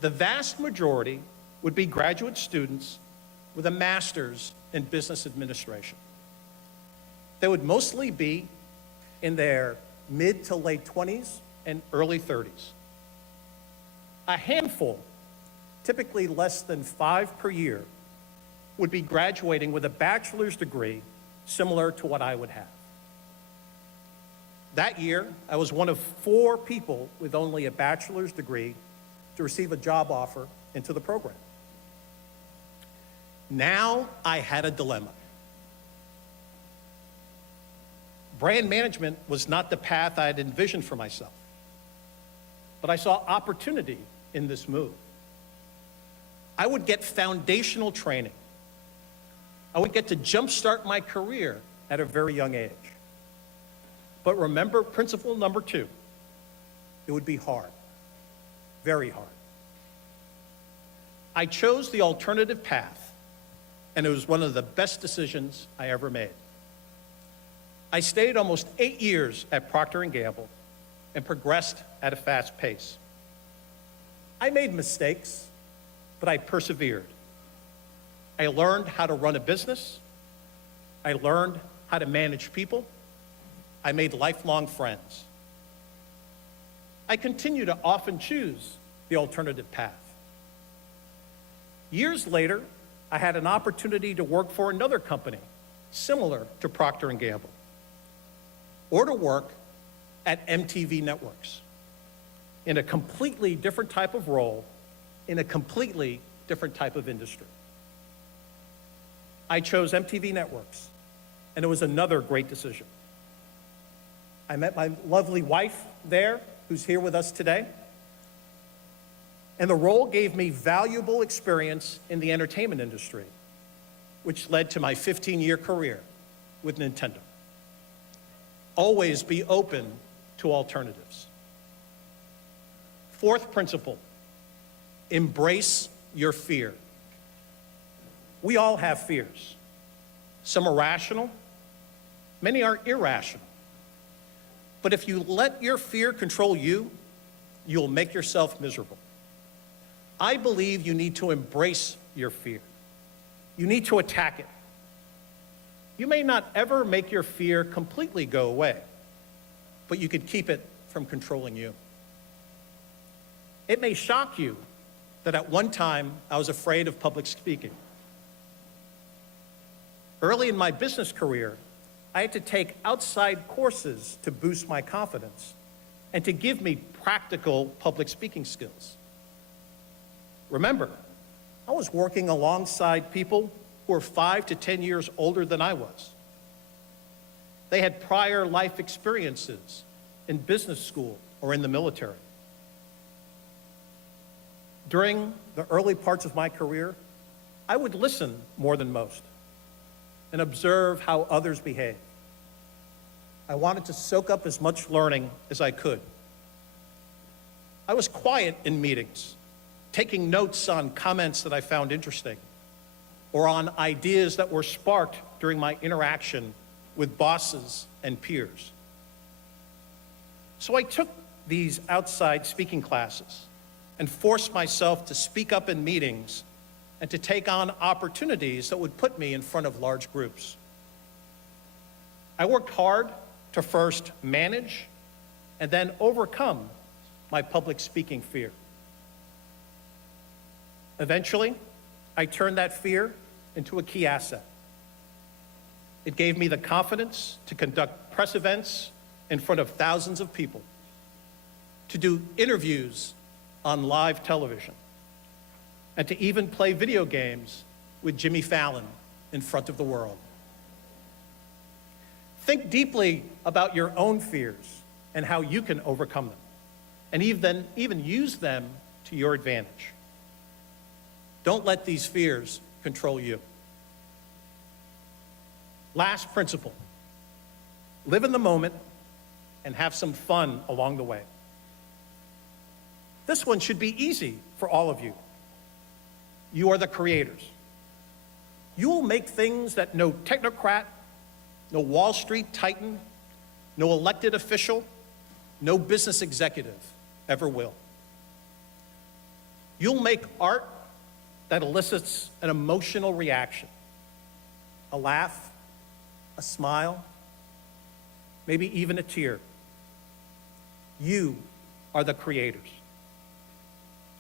The vast majority would be graduate students with a master's in business administration. They would mostly be in their mid to late 20s and early 30s. A handful, typically less than 5 per year, would be graduating with a bachelor's degree similar to what I would have. That year, I was one of 4 people with only a bachelor's degree to receive a job offer into the program. Now I had a dilemma. Brand management was not the path I had envisioned for myself, but I saw opportunity in this move. I would get foundational training. I would get to jumpstart my career at a very young age. But remember principle number 2, it would be hard, very hard. I chose the alternative path, and it was one of the best decisions I ever made. I stayed almost 8 years at Procter Gamble and progressed at a fast pace. I made mistakes, but I persevered. I learned how to run a business. I learned how to manage people. I made lifelong friends. I continue to often choose the alternative path. Years later, I had an opportunity to work for another company similar to Procter Gamble, or to work at MTV Networks in a completely different type of role, in a completely different type of industry. I chose MTV Networks, and it was another great decision. I met my lovely wife there, who's here with us today, and the role gave me valuable experience in the entertainment industry, which led to my 15-year career with Nintendo. Always be open to alternatives. 4th principle, embrace your fear. We all have fears. Some are rational, many are irrational. But if you let your fear control you, you'll make yourself miserable. I believe you need to embrace your fear. You need to attack it. You may not ever make your fear completely go away, but you could keep it from controlling you. It may shock you that at one time I was afraid of public speaking. Early in my business career, I had to take outside courses to boost my confidence and to give me practical public speaking skills. Remember, I was working alongside people who were 5 to 10 years older than I was. They had prior life experiences in business school or in the military. During the early parts of my career, I would listen more than most and observe how others behave. I wanted to soak up as much learning as I could. I was quiet in meetings, taking notes on comments that I found interesting, or on ideas that were sparked during my interaction with bosses and peers. So I took these outside speaking classes and forced myself to speak up in meetings and to take on opportunities that would put me in front of large groups. I worked hard to first manage and then overcome my public speaking fear. Eventually, I turned that fear into a key asset. It gave me the confidence to conduct press events in front of thousands of people, to do interviews on live television, and to even play video games with Jimmy Fallon in front of the world. Think deeply about your own fears and how you can overcome them, and even use them to your advantage. Don't let these fears control you. Last principle, live in the moment and have some fun along the way. This one should be easy for all of you. You are the creators. You will make things that no technocrat, no Wall Street titan, no elected official, no business executive ever will. You'll make art that elicits an emotional reaction. a laugh, a smile, maybe even a tear. You are the creators.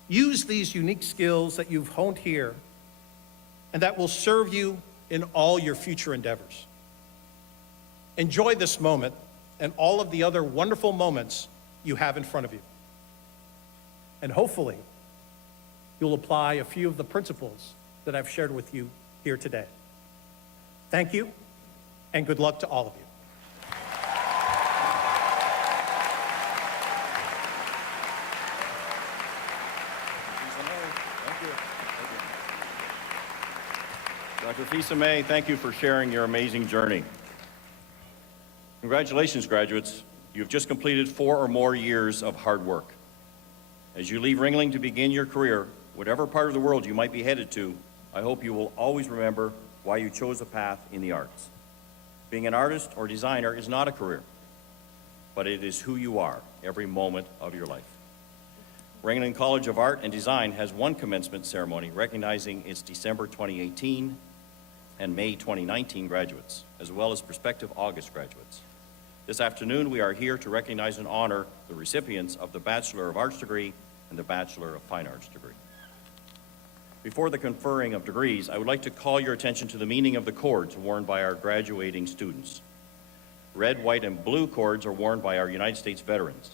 Use these unique skills that you've honed here and that will serve you in all your future endeavors. Enjoy this moment and all of the other wonderful moments you have in front of you. And hopefully, you'll apply a few of the principles that I've shared with you here today. Thank you, and good luck to all of you. Dr. Fils-Aimé, thank you for sharing your amazing journey. Congratulations, graduates. You've just completed 4 or more years of hard work. As you leave Ringling to begin your career, whatever part of the world you might be headed to, I hope you will always remember why you chose a path in the arts. Being an artist or designer is not a career, but it is who you are every moment of your life. Ringling College of Art and Design has one commencement ceremony recognizing its December 2018 and May 2019 graduates, as well as prospective August graduates. This afternoon, we are here to recognize and honor the recipients of the Bachelor of Arts degree and the Bachelor of Fine Arts degree. Before the conferring of degrees, I would like to call your attention to the meaning of the cords worn by our graduating students. Red, white, and blue cords are worn by our United States veterans.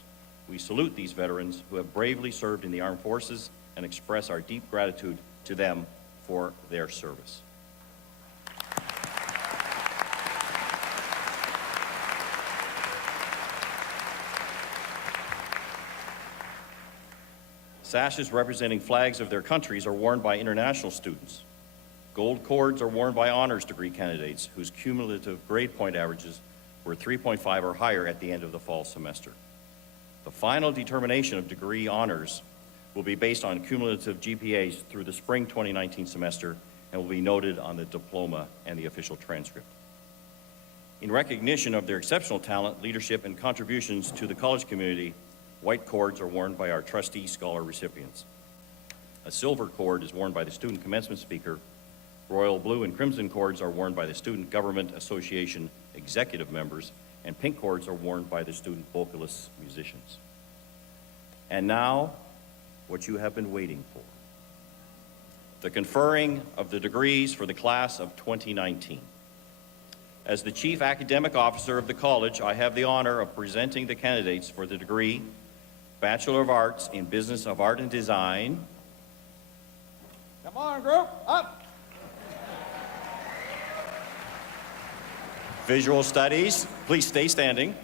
We salute these veterans who have bravely served in the armed forces and express our deep gratitude to them for their service. Sashes representing flags of their countries are worn by international students. Gold cords are worn by honors degree candidates whose cumulative grade point averages were 3.5 or higher at the end of the fall semester. The final determination of degree honors will be based on cumulative GPAs through the spring 2019 semester and will be noted on the diploma and the official transcript. In recognition of their exceptional talent, leadership, and contributions to the college community, white cords are worn by our Trustee Scholar recipients. A silver cord is worn by the Student Commencement Speaker. Royal blue and crimson cords are worn by the Student Government Association executive members, and pink cords are worn by the student vocalists, musicians. And now, what you have been waiting for. The conferring of the degrees for the class of 2019. As the Chief Academic Officer of the college, I have the honor of presenting the candidates for the degree Bachelor of Arts in Business of Art and Design. Come on, group, up. Visual Studies, please stay standing,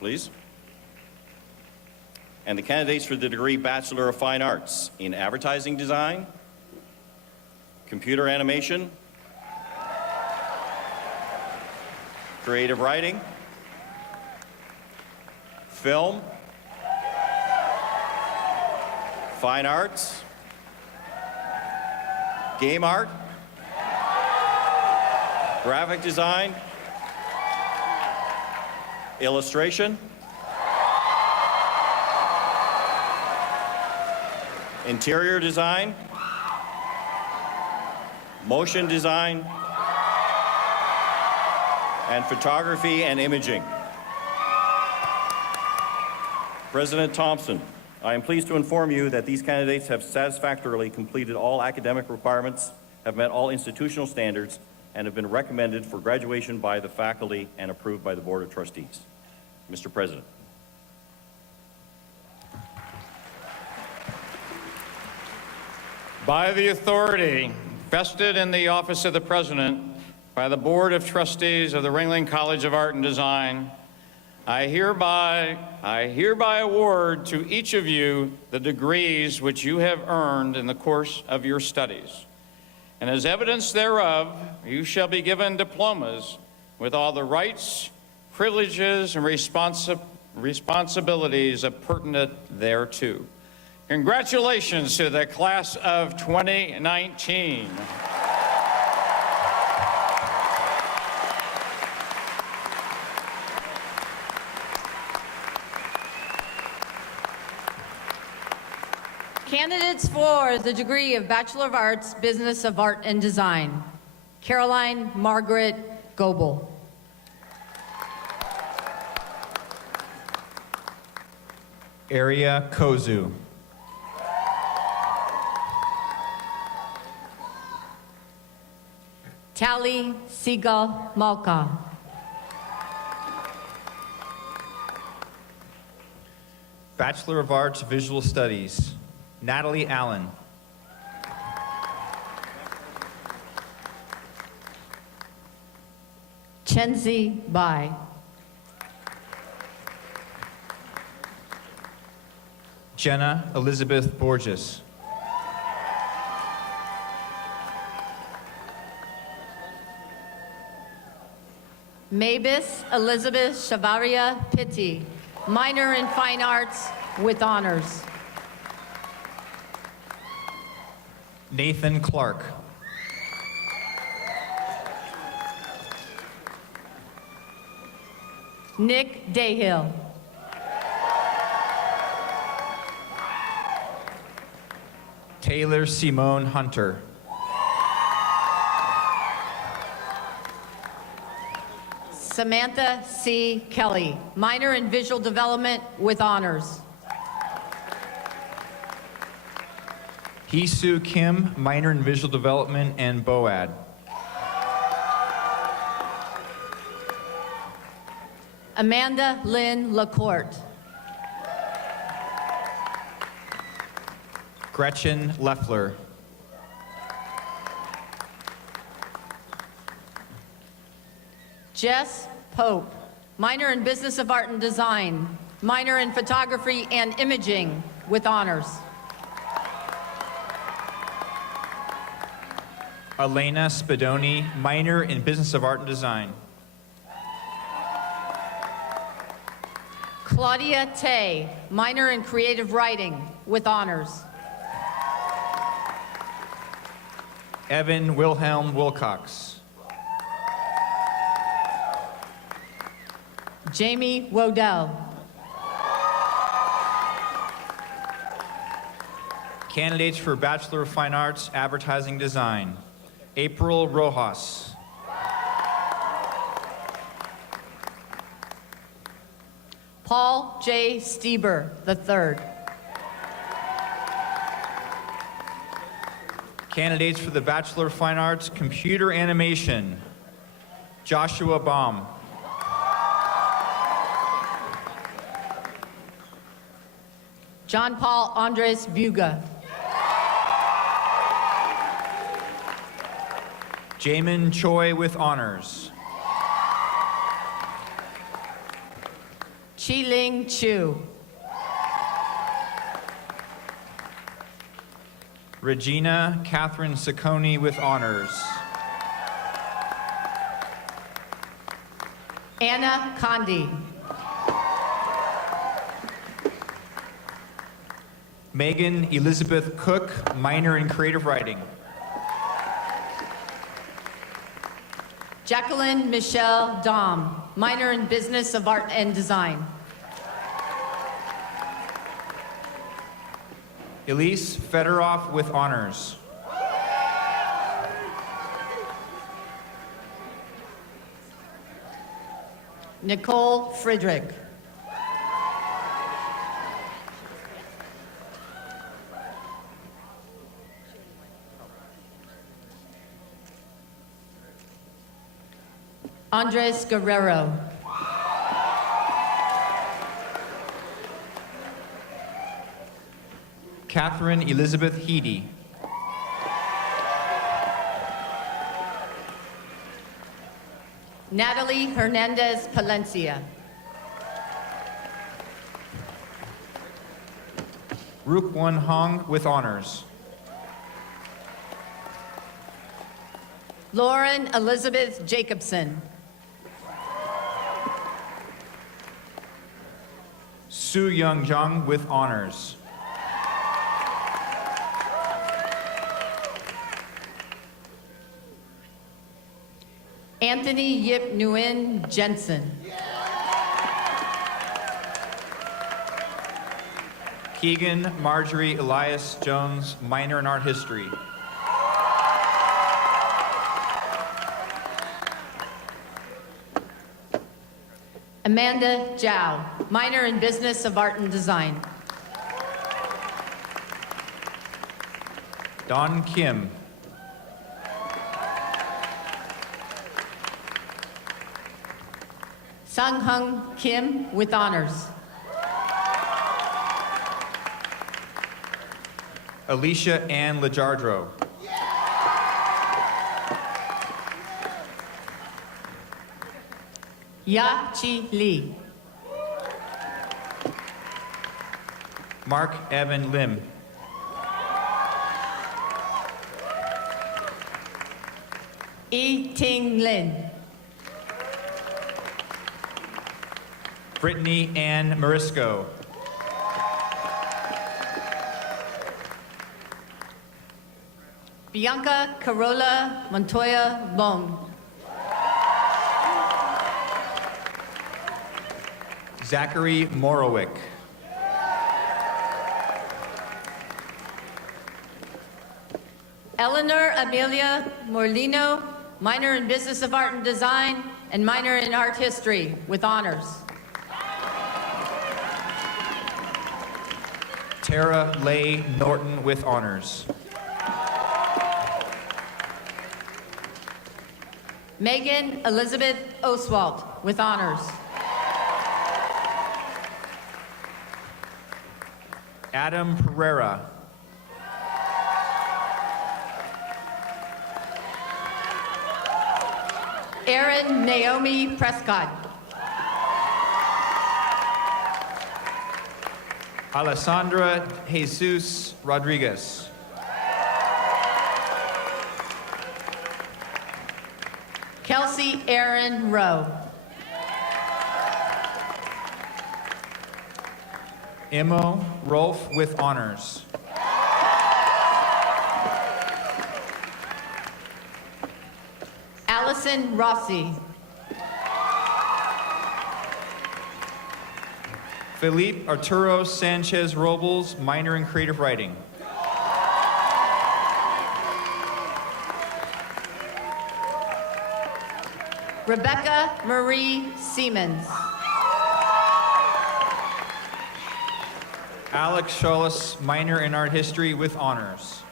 please. And the candidates for the degree Bachelor of Fine Arts in Advertising Design, Computer Animation, Creative Writing, Film, Fine Arts, Game Art, Graphic Design, Illustration, Interior Design, Motion Design, and Photography and Imaging. President Thompson, I am pleased to inform you that these candidates have satisfactorily completed all academic requirements, have met all institutional standards, and have been recommended for graduation by the faculty and approved by the Board of Trustees. Mr. President. By the authority vested in the office of the President by the Board of Trustees of the Ringling College of Art and Design, I hereby award to each of you the degrees which you have earned in the course of your studies. And as evidence thereof, you shall be given diplomas with all the rights, privileges, and responsibilities pertinent thereto. Congratulations to the class of 2019. Candidates for the degree of Bachelor of Arts, Business of Art and Design. Caroline Margaret Goebel. Aria Kozu. Tally Seagull Malka. Bachelor of Arts, Visual Studies, Natalie Allen. Chenzi Bai. Jenna Elizabeth Borges. Mavis Elizabeth Shavaria Pitti, minor in fine arts with honors. Nathan Clark. Nick Dayhill. Taylor Simone Hunter. Samantha C. Kelly, minor in visual development with honors. Hee-Soo Kim, minor in visual development and BOAD. Amanda Lynn LaCourte. Gretchen Leffler. Jess Pope, minor in Business of Art and Design, minor in Photography and Imaging with honors. Elena Spadoni, minor in Business of Art and Design. Claudia Tay, minor in Creative Writing with honors. Evan Wilhelm Wilcox. Jamie Wodell. Candidates for Bachelor of Fine Arts, Advertising Design. April Rojas. Paul J. Stieber III. Candidates for the Bachelor of Fine Arts, Computer Animation. Joshua Baum. John Paul Andres Buga. Jamin Choi with honors. Chi Ling Chu. Regina Catherine Sacconi with honors. Anna Condi. Megan Elizabeth Cook, minor in Creative Writing. Jacqueline Michelle Dom, minor in Business of Art and Design. Elise Fedorov with honors. Nicole Friedrich. Andres Guerrero. Catherine Elizabeth Heedy. Natalie Hernandez Palencia. Ruk-Won Hong with honors. Lauren Elizabeth Jacobson. Su Young Jung with honors. Anthony Yip Nguyen Jensen. Keegan Marjorie Elias Jones, minor in art history. Amanda Zhao, minor in Business of Art and Design. Don Kim. Sang Hung Kim with honors. Alicia Ann Lejardro. Ya Chi Lee. Mark Evan Lim. Yi Ting Lin. Brittany Ann Marisco. Bianca Carola Montoya Long. Zachary Morowick. Eleanor Amelia Morlino, minor in Business of Art and Design and minor in Art History with honors. Tara Leigh Norton with honors. Megan Elizabeth Oswalt with honors. Adam Pereira. Erin Naomi Prescott. Alessandra Jesus Rodriguez. Kelsey Aaron Rowe. Imo Rolf with honors. Allison Rossi. Felipe Arturo Sanchez Robles, minor in creative writing. Rebecca Marie Siemens. Alex Scholas, minor in art history with honors.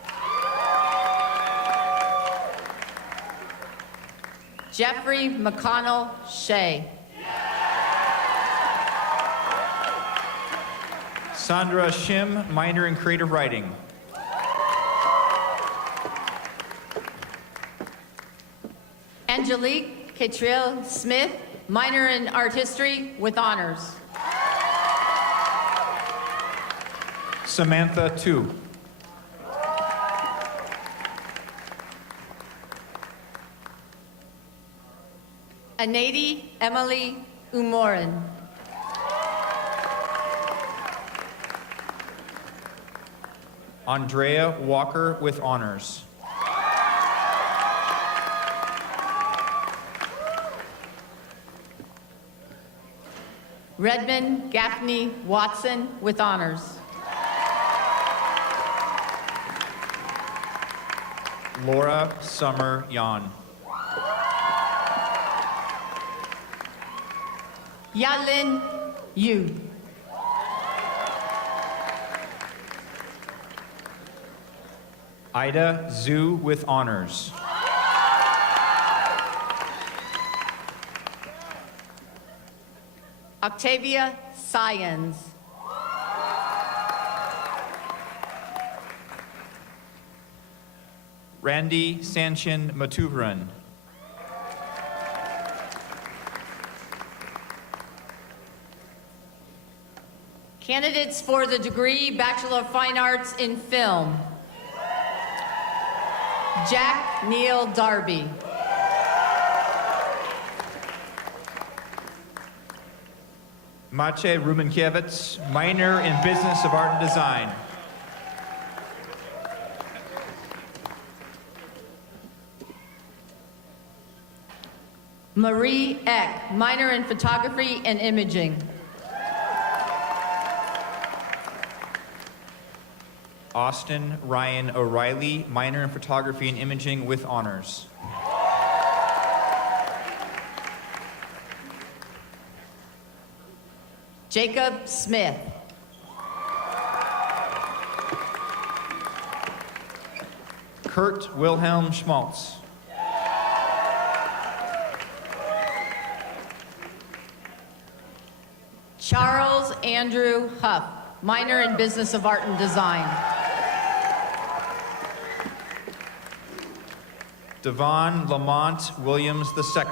Jeffrey McConnell Shea. Sandra Shim, minor in creative writing. Angelique Catriel Smith, minor in art history with honors. Samantha Tu. Anady Emily Umorin. Andrea Walker with honors. Redmond Gaffney Watson with honors. Laura Summer Yan. Yalin Yu. Ida Zhu with honors. Octavia Syens. Randy Sanchin Matuvaran. Candidates for the degree Bachelor of Fine Arts in Film. Jack Neil Darby. Maciej Rumenkiewicz, minor in Business of Art and Design. Marie Eck, minor in Photography and Imaging. Austin Ryan O'Reilly, minor in Photography and Imaging with honors. Jacob Smith. Kurt Wilhelm Schmaltz. Charles Andrew Huff, minor in Business of Art and Design. Devon Lamont Williams II.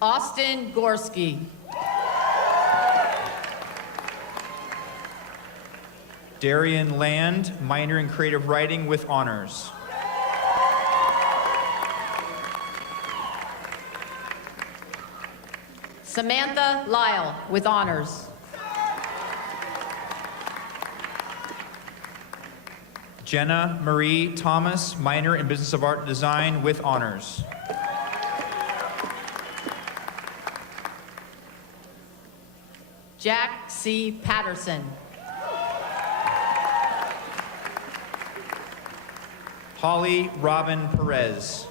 Austin Gorski. Darian Land, minor in creative writing with honors. Samantha Lyle with honors. Jenna Marie Thomas, minor in Business of Art and Design with honors. Jack C. Patterson. Holly Robin Perez.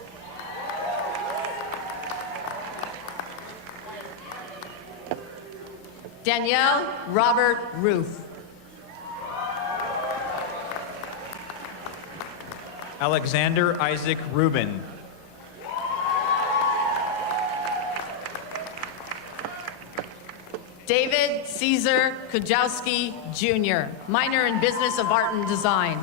Danielle Robert Ruth. Alexander Isaac Rubin. David Caesar Kujawski Jr., minor in Business of Art and Design.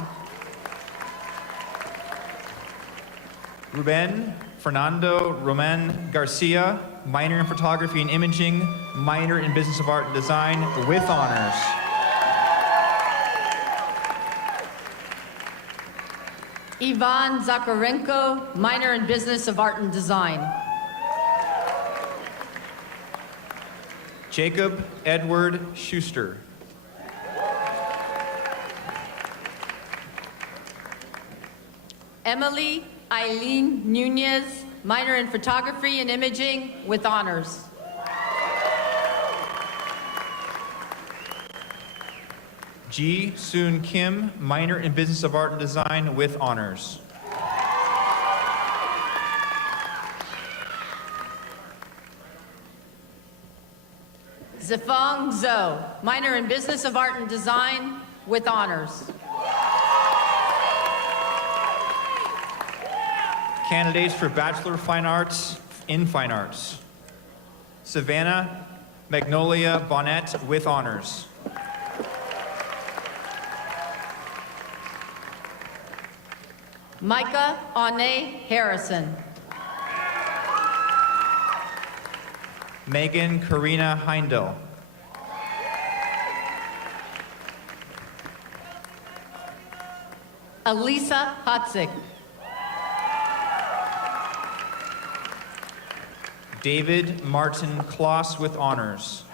Ruben Fernando Roman Garcia, minor in Photography and Imaging, minor in Business of Art and Design with honors. Ivan Zakharenko, minor in Business of Art and Design. Jacob Edward Schuster. Emily Eileen Nunez, minor in Photography and Imaging with honors. Ji Soon Kim, minor in Business of Art and Design with honors. Zifeng Zhou, minor in Business of Art and Design with honors. Candidates for Bachelor of Fine Arts in Fine Arts. Savannah Magnolia Bonnet with honors. Micah Aune Harrison. Megan Karina Heindel. Elisa Hutzik. David Martin Kloss with honors.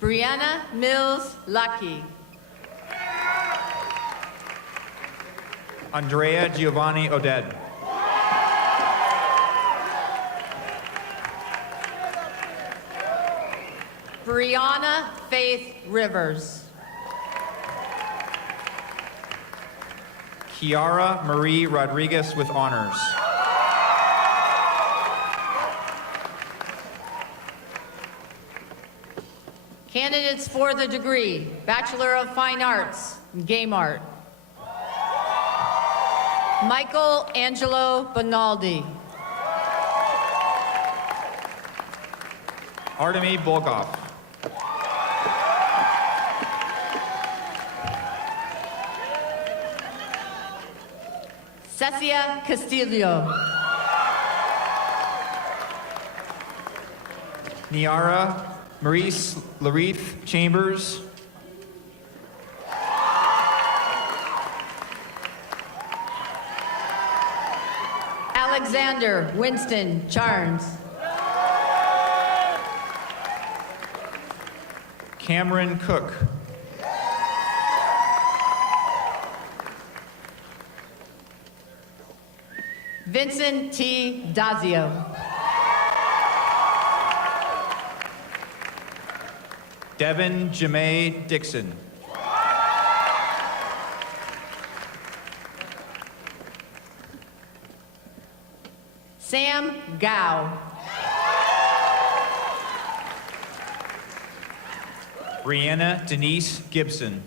Brianna Mills Lucky. Andrea Giovanni Oded. Brianna Faith Rivers. Kiara Marie Rodriguez with honors. Candidates for the degree, Bachelor of Fine Arts, Game Art. Michael Angelo Bonaldi. Artemy Bolgov. Cecia Castillo. Niara Maurice Lareith Chambers. Alexander Winston Charnes. Cameron Cook. Vincent T. Dazio. Devin Jamae Dixon. Gao. Brianna Denise Gibson.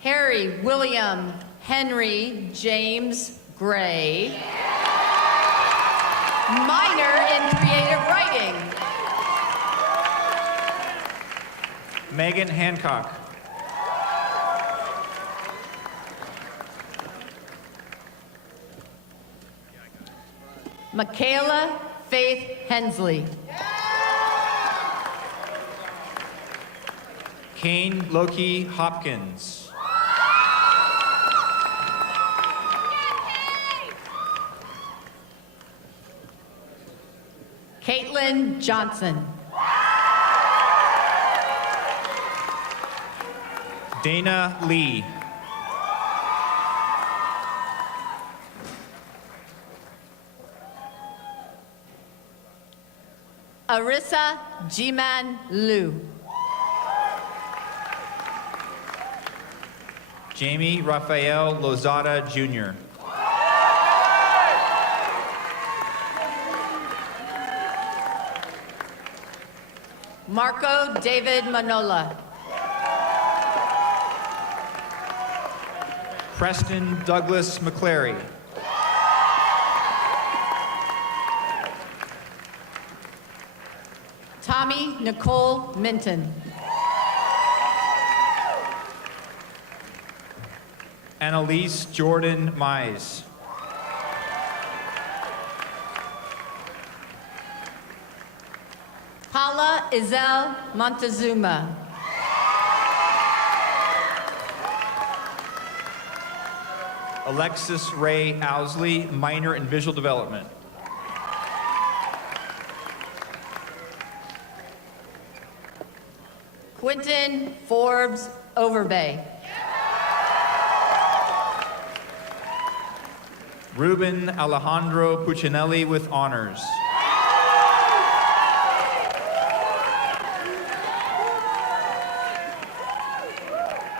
Harry William Henry James Gray. Minor in creative writing. Megan Hancock. Michaela Faith Hensley. Kane Loki Hopkins. Caitlin Johnson. Dana Lee. Arissa Jiman Liu. Jamie Raphael Lozada Jr. Marco David Manola. Preston Douglas McClary. Tommy Nicole Minton. Annalise Jordan Mize. Paula Izel Montezuma. Alexis Ray Owsley, minor in visual development. Quentin Forbes Overbay. Ruben Alejandro Puccinelli with honors.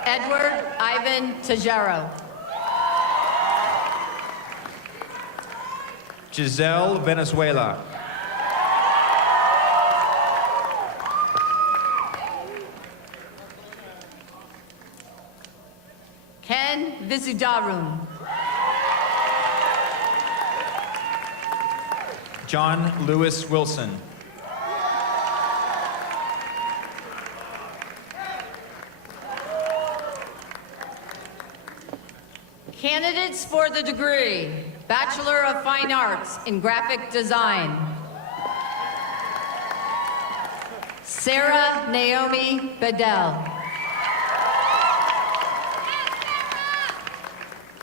Edward Ivan Tajero. Giselle Venezuela. Ken Visudarum. John Lewis Wilson. Candidates for the degree, Bachelor of Fine Arts in Graphic Design. Sarah Naomi Bedell.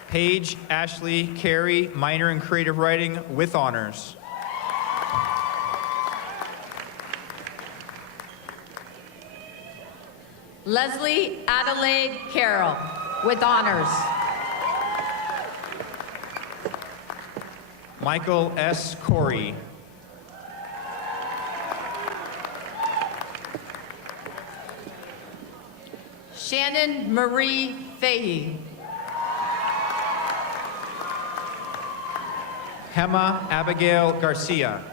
Paige Ashley Carey, minor in creative writing with honors. Leslie Adelaide Carroll with honors. Michael S. Corey. Shannon Marie Fahey. Hema Abigail Garcia.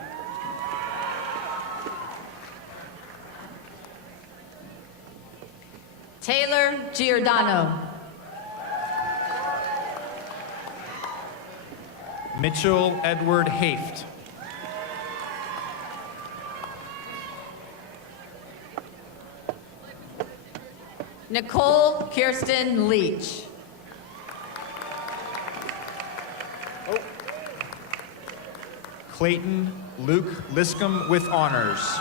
Taylor Giordano. Mitchell Edward Haft. Nicole Kirsten Leach. Clayton Luke Liscombe with honors.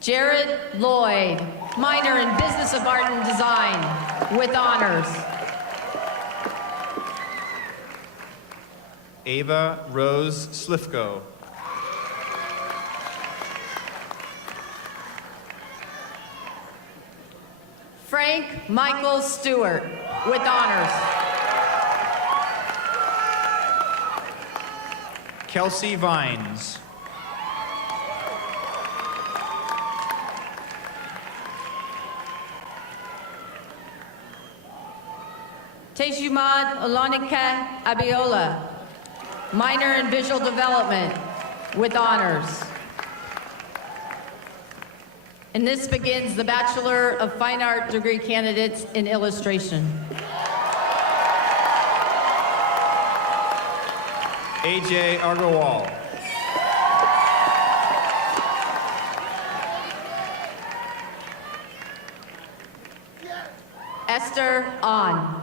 Jared Lloyd, minor in Business of Art and Design with honors. Ava Rose Slifko. Frank Michael Stewart with honors. Kelsey Vines. Tejumad Olonika Abiola, minor in visual development with honors. And this begins the Bachelor of Fine Art degree candidates in illustration. AJ Agarwal. Esther Ahn.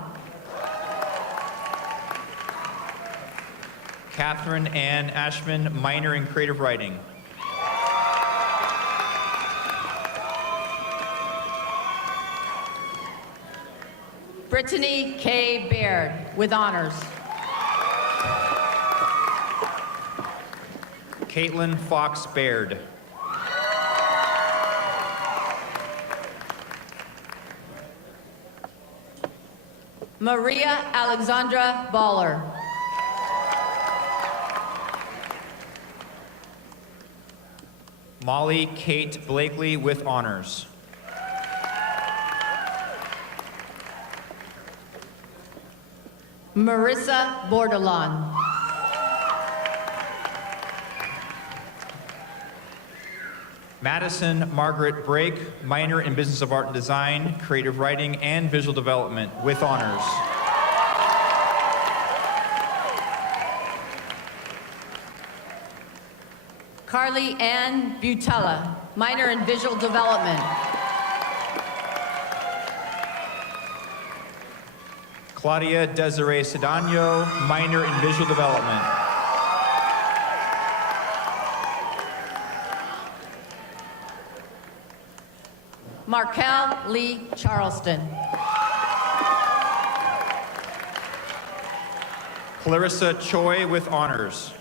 Catherine Ann Ashman, minor in creative writing. Brittany K. Baird with honors. Caitlin Fox Baird. Maria Alexandra Baller. Molly Kate Blakely with honors. Marissa Bordelon. Madison Margaret Brake, minor in Business of Art and Design, Creative Writing, and Visual Development with honors. Carly Ann Butella, minor in Visual Development. Claudia Desiree Cedano, minor in Visual Development. Markel Lee Charleston. Clarissa Choi with honors.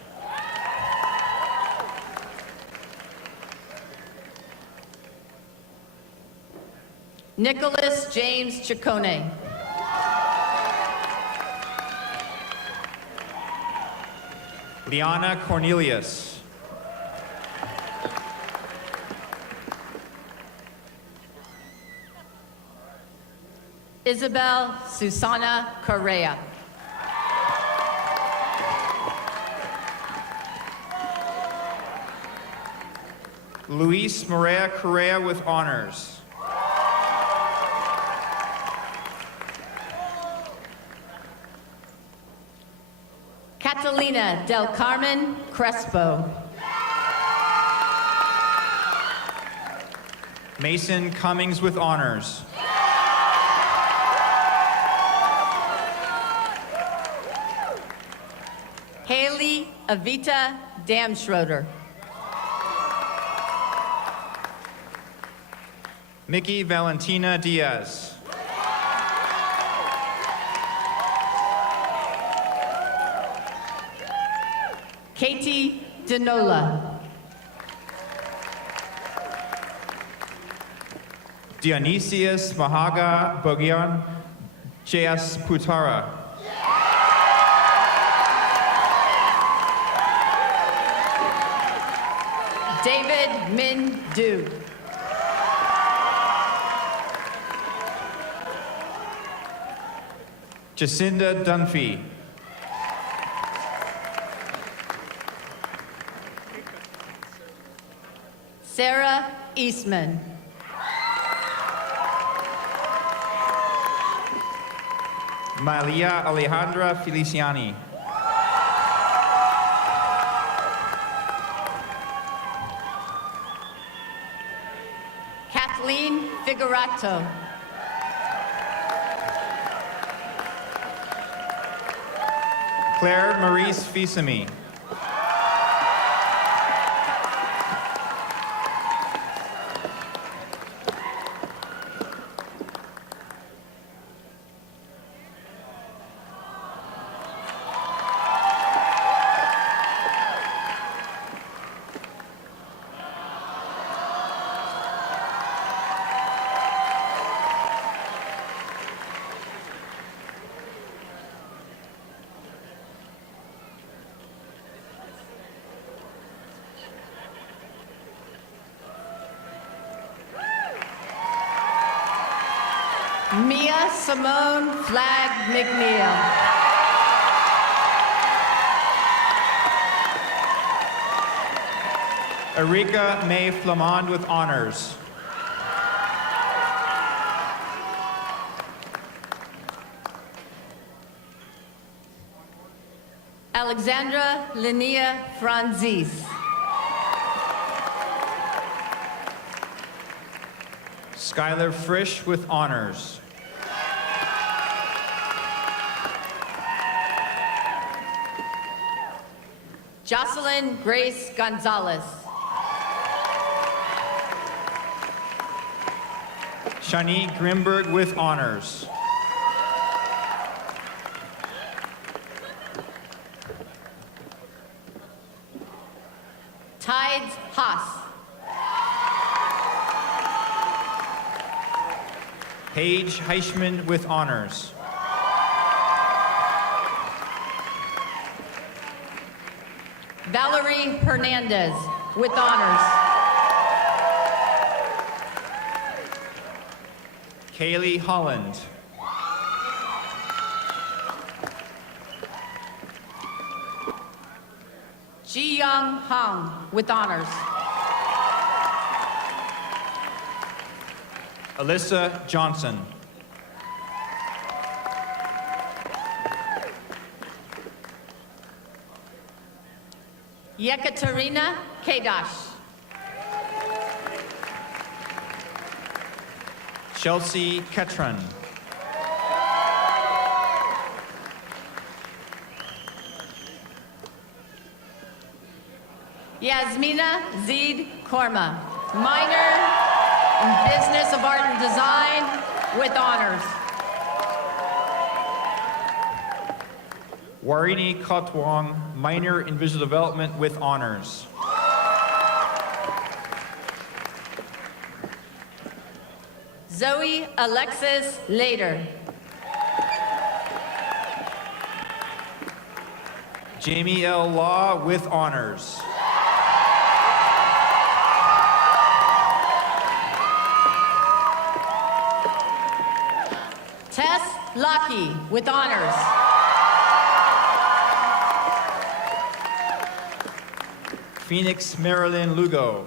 Nicholas James Ciccone. Liana Cornelius. Isabel Susana Correa. Luis Maria Correa with honors. Catalina del Carmen Crespo. Mason Cummings with honors. Haley Avita Damschroeder. Mickey Valentina Diaz. Katie Denola. Dionysius Mahaga Bogyan J.S. Putara. David Min Du. Jacinda Dunphy. Sarah Eastman. Malia Alejandra Feliciani. Kathleen Figurato. Claire Maurice Fisamy. Mia Simone Flagg McNeil. Erika May Flamand with honors. Alexandra Linnea Franzis. Skylar Frisch with honors. Jocelyn Grace Gonzalez. Shani Grimberg with honors. Tides Haas. Paige Heichman with honors. Valerie Hernandez with honors. Kaylee Holland. Ji Young Hong with honors. Alyssa Johnson. Yekaterina Kadash. Chelsea Ketron. Yasmina Zeid Korma, minor in Business of Art and Design with honors. Warini Kotwang, minor in visual development with honors. Zoe Alexis Lader. Jamie L. Law with honors. Tess Lucky with honors. Phoenix Marilyn Lugo.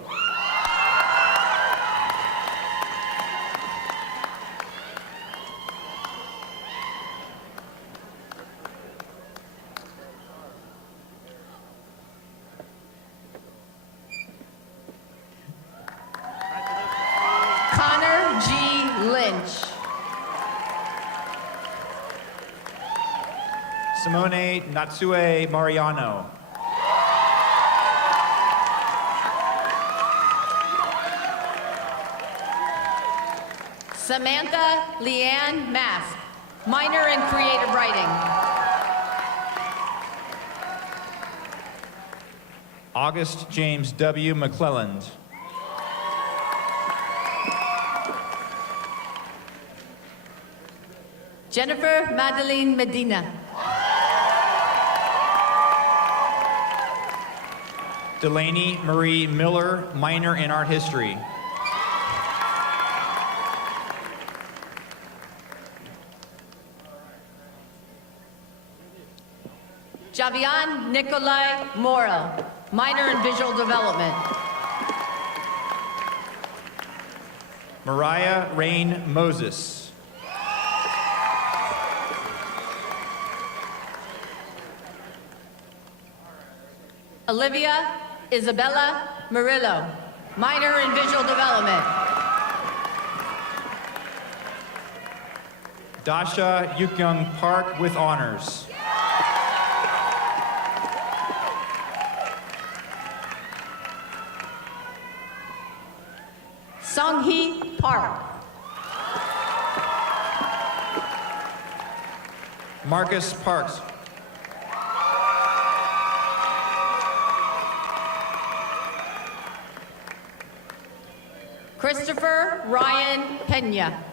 Connor G. Lynch. Simone Natsue Mariano. Samantha Leanne Mask, minor in creative writing. August James W. McClelland. Jennifer Madeline Medina. Delaney Marie Miller, minor in art history. Javian Nikolai Mora, minor in visual development. Mariah Rain Moses. Olivia Isabella Murillo, minor in visual development. Dasha Yukyoung Park with honors. Songhee Park. Marcus Parks. Christopher Ryan Pena.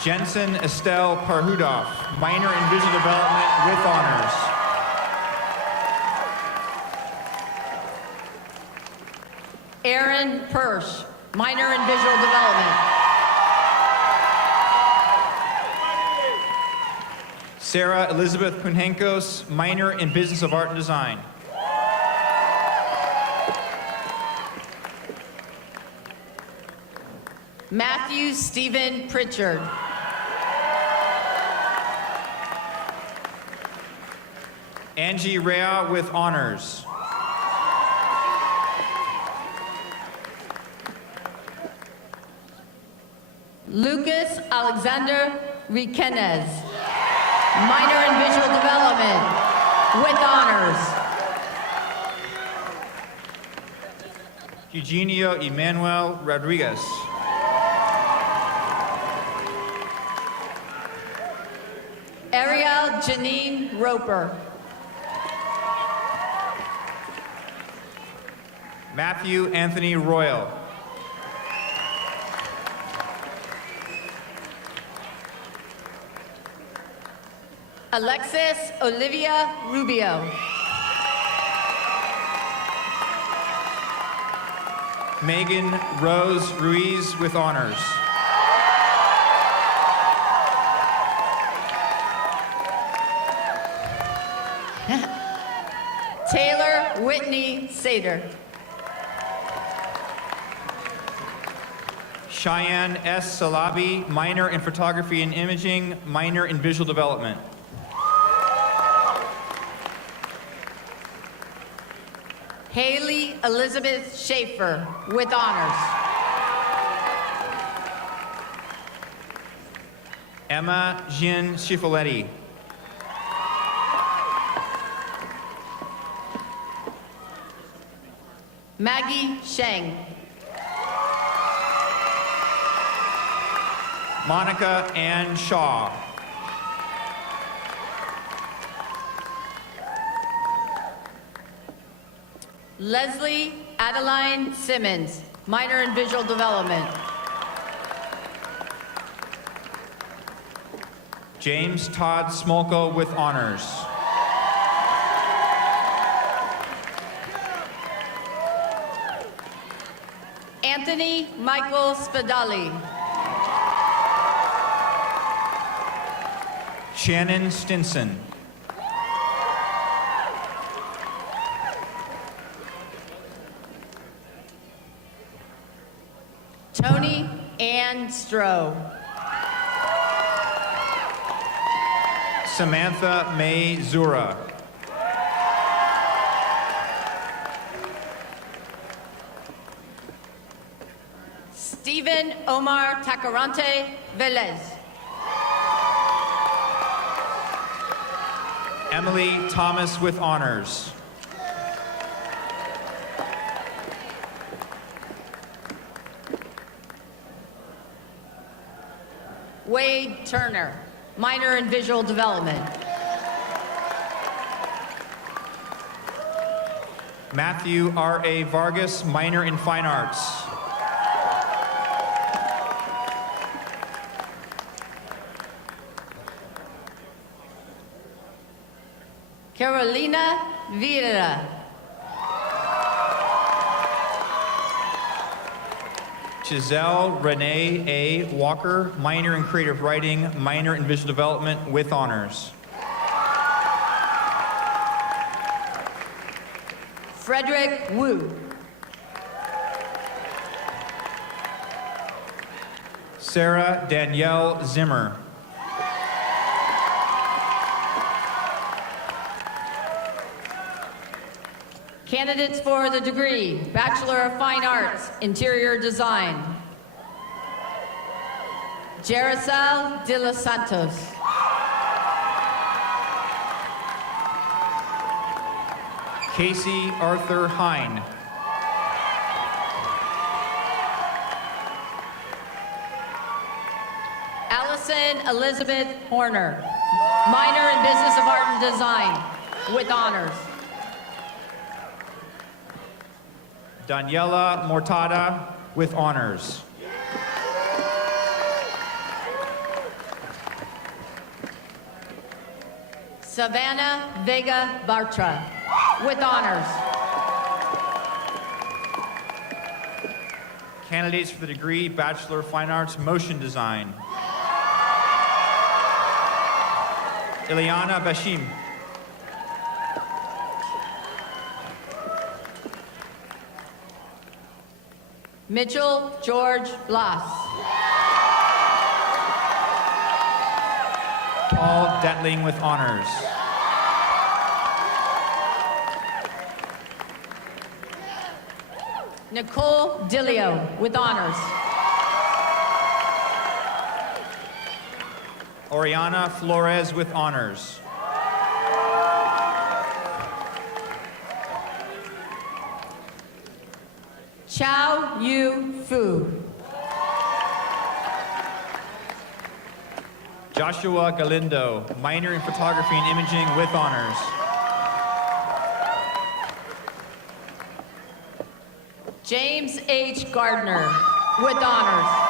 Jensen Estelle Parhudoff, minor in visual development with honors. Aaron Persh, minor in visual development. Sarah Elizabeth Punhenkos, minor in Business of Art and Design. Matthew Stephen Pritchard. Angie Rea with honors. Lucas Alexander Riquenez, minor in visual development, with honors. Eugenio Emmanuel Rodriguez. Ariel Janine Roper. Matthew Anthony Royal. Alexis Olivia Rubio. Megan Rose Ruiz with honors. Taylor Whitney Sater. Cheyenne S. Salabi, minor in photography and imaging, minor in visual development. Haley Elizabeth Schaefer, with honors. Emma Jean Schifoletti. Maggie Sheng. Monica Ann Shaw. Leslie Adeline Simmons, minor in visual development. James Todd Smolko with honors. Anthony Michael Spadali. Shannon Stinson. Tony Ann Stroh. Samantha May Zura. Stephen Omar Tacarante Velez. Emily Thomas with honors. Wade Turner, minor in visual development. Matthew R.A. Vargas, minor in fine arts. Carolina Vieira. Giselle Renee A. Walker, minor in creative writing, minor in visual development with honors. Frederick Wu. Sarah Danielle Zimmer. Candidates for the degree, Bachelor of Fine Arts, Interior Design. Jaricel de los Santos. Casey Arthur Hine. Allison Elizabeth Horner, minor in Business of Art and Design, with honors. Daniela Mortada with honors. Savannah Vega Bartra, with honors. Candidates for the degree Bachelor of Fine Arts, Motion Design. Ilyana Bashim. Mitchell George Blas. Paul Detling with honors. Nicole Dillio with honors. Oriana Flores with honors. Chao Yu Fu. Joshua Galindo, minor in photography and imaging with honors. James H. Gardner with honors.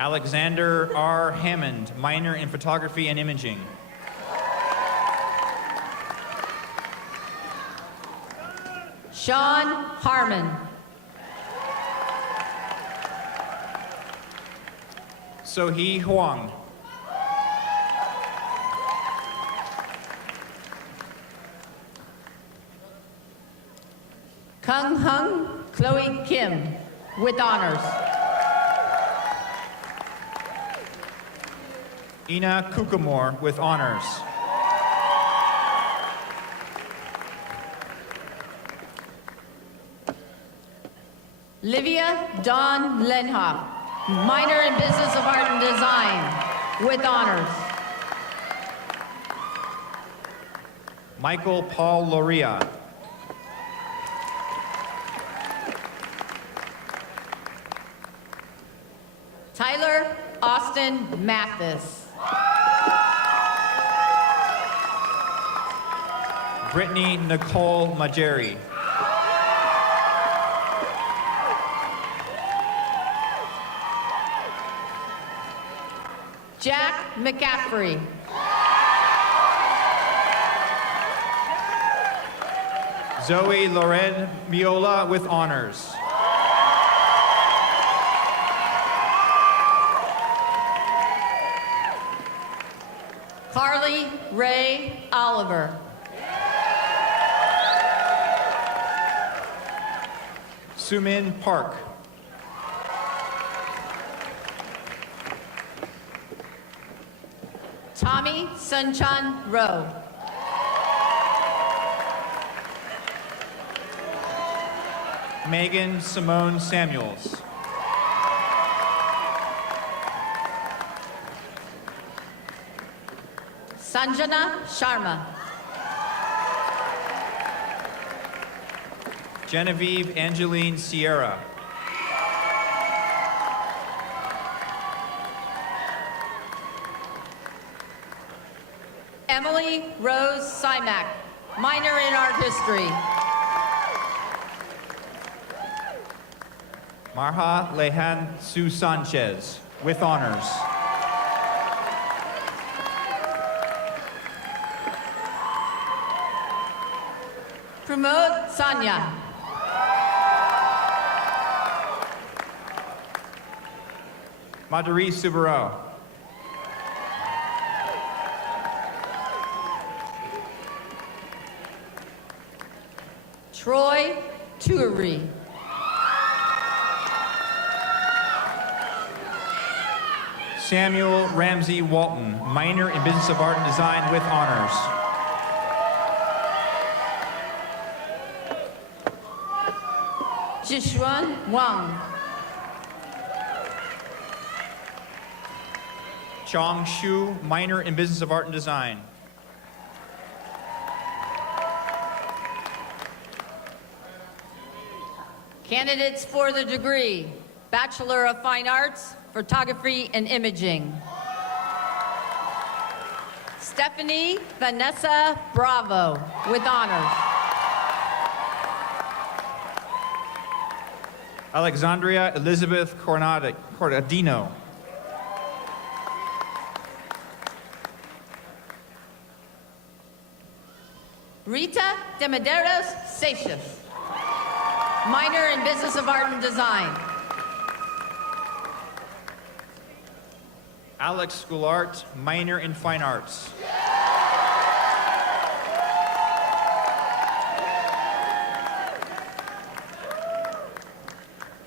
Alexander R. Hammond, minor in photography and imaging. Sean Harmon. Sohee Huang. Kung Hung Chloe Kim with honors. Ina Kukamore with honors. Livia Dawn Lenhoff, minor in Business of Art and Design with honors. Michael Paul Loria. Tyler Austin Mathis. Brittany Nicole Majeri. Jack McCaffrey. Zoe Loren Miola with honors. Carly Ray Oliver. Sumin Park. Tommy Sunchan Rowe. Megan Simone Samuels. Sanjana Sharma. Genevieve Angeline Sierra. Emily Rose Simak, minor in art history. Marha Lehan Sue Sanchez with honors. Pramod Sanya. Madhuri Subarao. Troy Turi. Samuel Ramsey Walton, minor in Business of Art and Design with honors. Jishuan Wang. Chong Shu, minor in Business of Art and Design. Candidates for the degree, Bachelor of Fine Arts, Photography and Imaging. Stephanie Vanessa Bravo with honors. Alexandria Elizabeth Cortadino. Rita de Medeiros Seixas. minor in Business of Art and Design. Alex Goulart, minor in Fine Arts.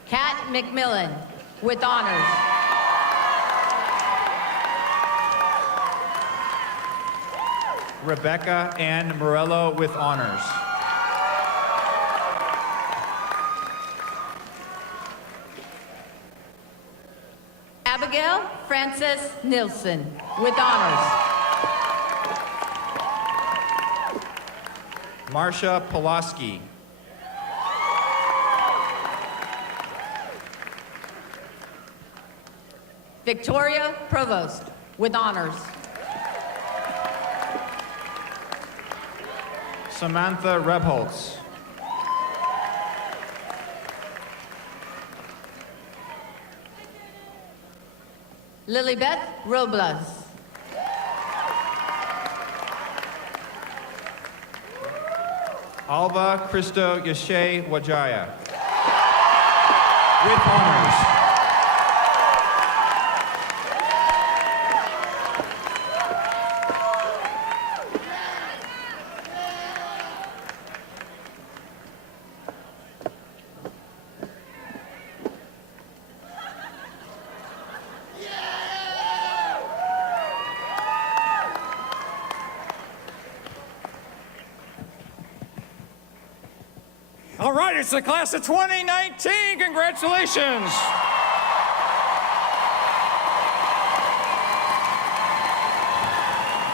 Kat McMillan, with honors. Rebecca Ann Morello, with honors. Abigail Frances Nilsson, with honors. Marcia Pulaski. Victoria Provost, with honors. Samantha Rebholz. Lilybeth Robles. Alva Cristo Yashay Wajaya, with honors. All right, it's the class of 2019. Congratulations.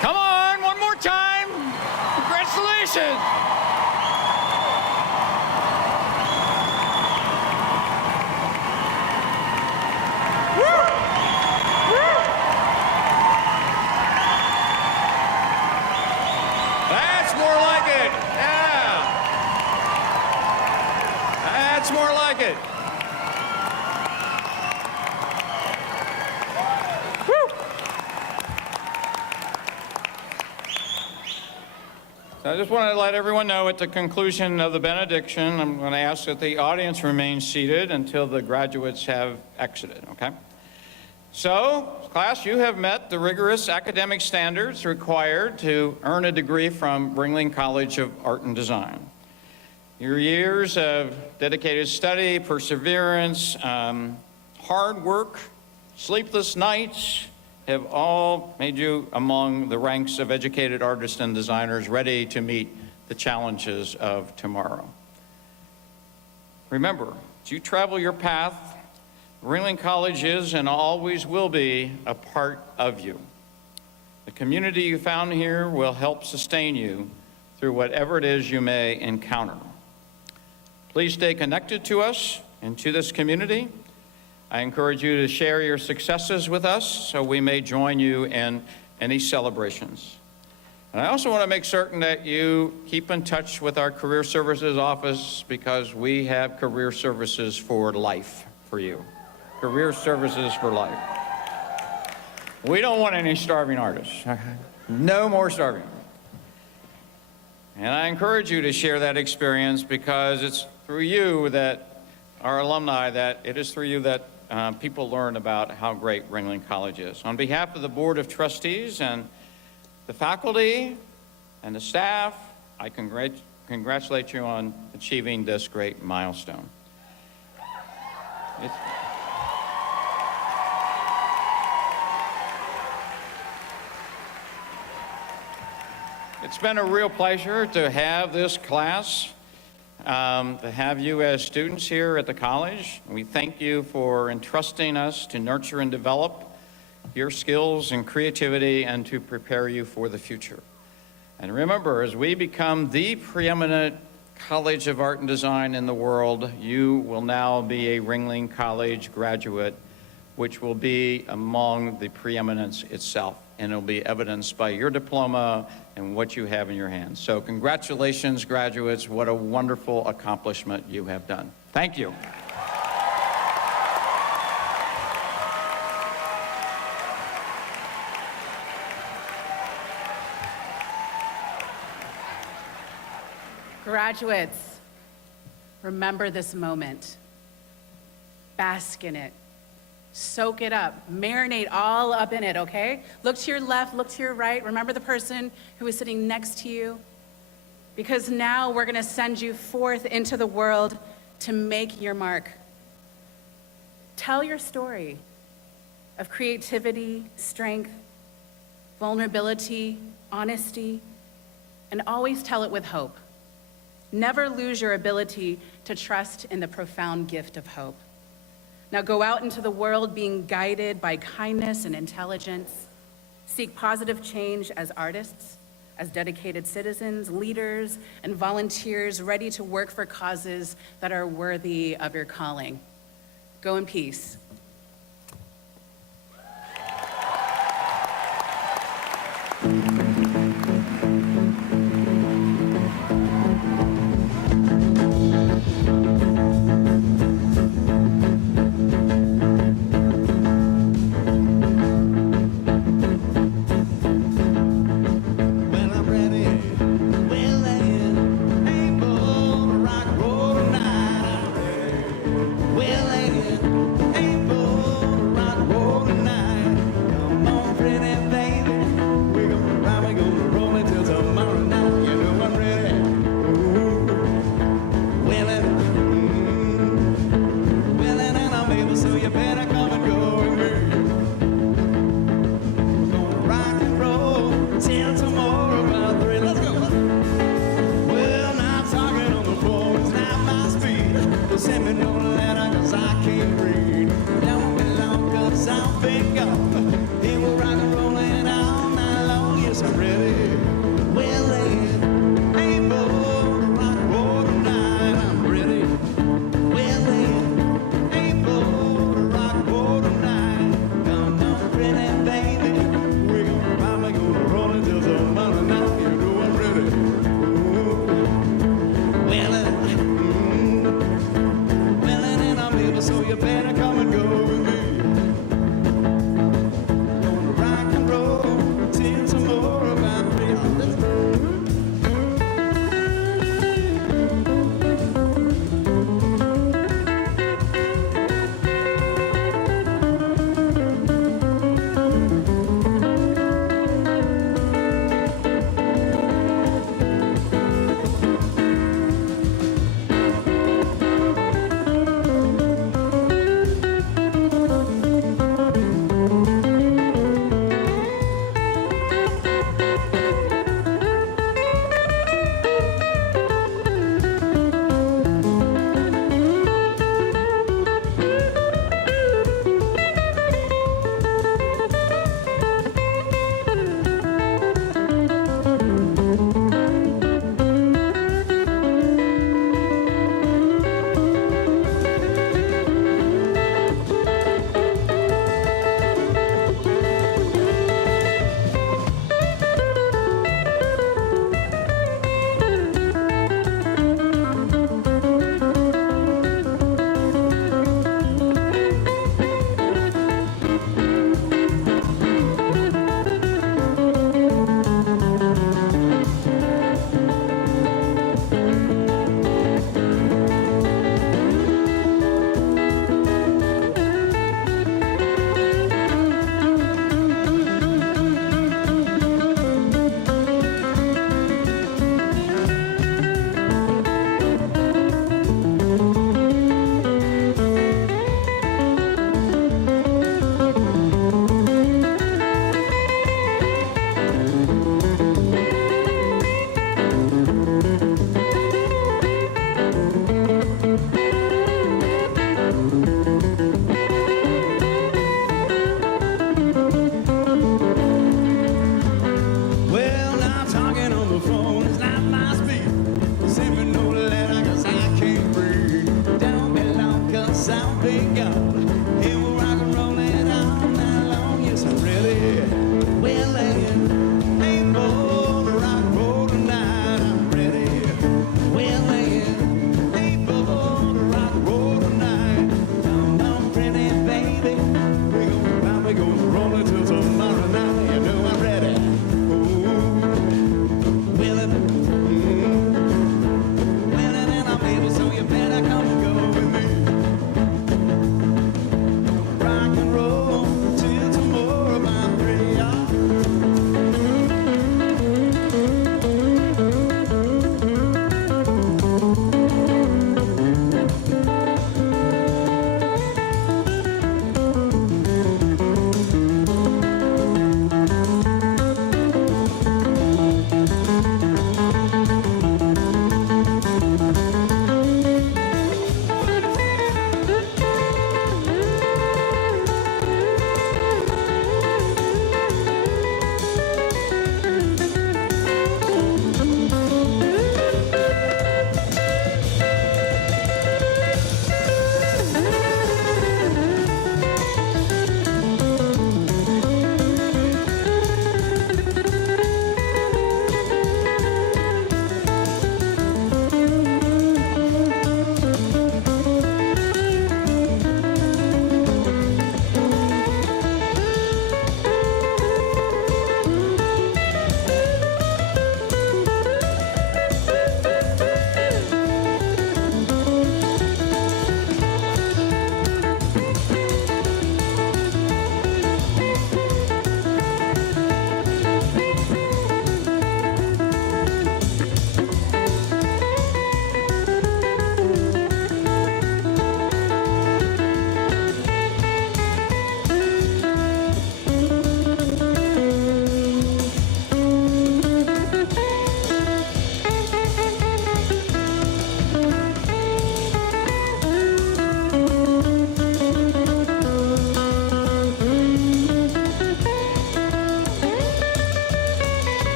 Come on, one more time. Congratulations. That's more like it. Yeah. That's more like it. So I just want to let everyone know at the conclusion of the benediction, I'm going to ask that the audience remain seated until the graduates have exited, okay? So, class, you have met the rigorous academic standards required to earn a degree from Ringling College of Art and Design. Your years of dedicated study, perseverance, hard work, sleepless nights have all made you among the ranks of educated artists and designers ready to meet the challenges of tomorrow. Remember, as you travel your path, Ringling College is and always will be a part of you. The community you found here will help sustain you through whatever it is you may encounter. Please stay connected to us and to this community. I encourage you to share your successes with us so we may join you in any celebrations. And I also want to make certain that you keep in touch with our Career Services office because we have career services for life for you. Career Services for life. We don't want any starving artists. No more starving. And I encourage you to share that experience because it's through you that our alumni, that it is through you that people learn about how great Ringling College is. On behalf of the Board of Trustees and the faculty and the staff, I congratulate you on achieving this great milestone. It's been a real pleasure to have this class, to have you as students here at the college. We thank you for entrusting us to nurture and develop your skills and creativity and to prepare you for the future. And remember, as we become the preeminent College of Art and Design in the world, you will now be a Ringling College graduate, which will be among the preeminence itself. And it'll be evidenced by your diploma and what you have in your hands. So congratulations, graduates. What a wonderful accomplishment you have done. Thank you. Graduates, Remember this moment. Bask in it. Soak it up. Marinate all up in it, okay? Look to your left, look to your right. Remember the person who is sitting next to you. Because now we're going to send you forth into the world to make your mark. Tell your story of creativity, strength, vulnerability, honesty, and always tell it with hope. Never lose your ability to trust in the profound gift of hope. Now go out into the world being guided by kindness and intelligence. Seek positive change as artists, as dedicated citizens, leaders, and volunteers ready to work for causes that are worthy of your calling. Go in peace. When I'm ready, we're laying, ain't gonna rock and roll tonight. I'm ready, we're laying, ain't gonna rock and roll tonight. Come on, pretty baby, we're gonna ride, we're gonna roll it till tomorrow night. You know I'm ready, ooh, willing, willing and I'm able, so you better come and go with me. Rock and roll till tomorrow about 3. Let's go. Well, now I'm talking on the phone, it's not my speed. Well, send me no letter, cause I can't read. Don't be long, cause I'll be gone.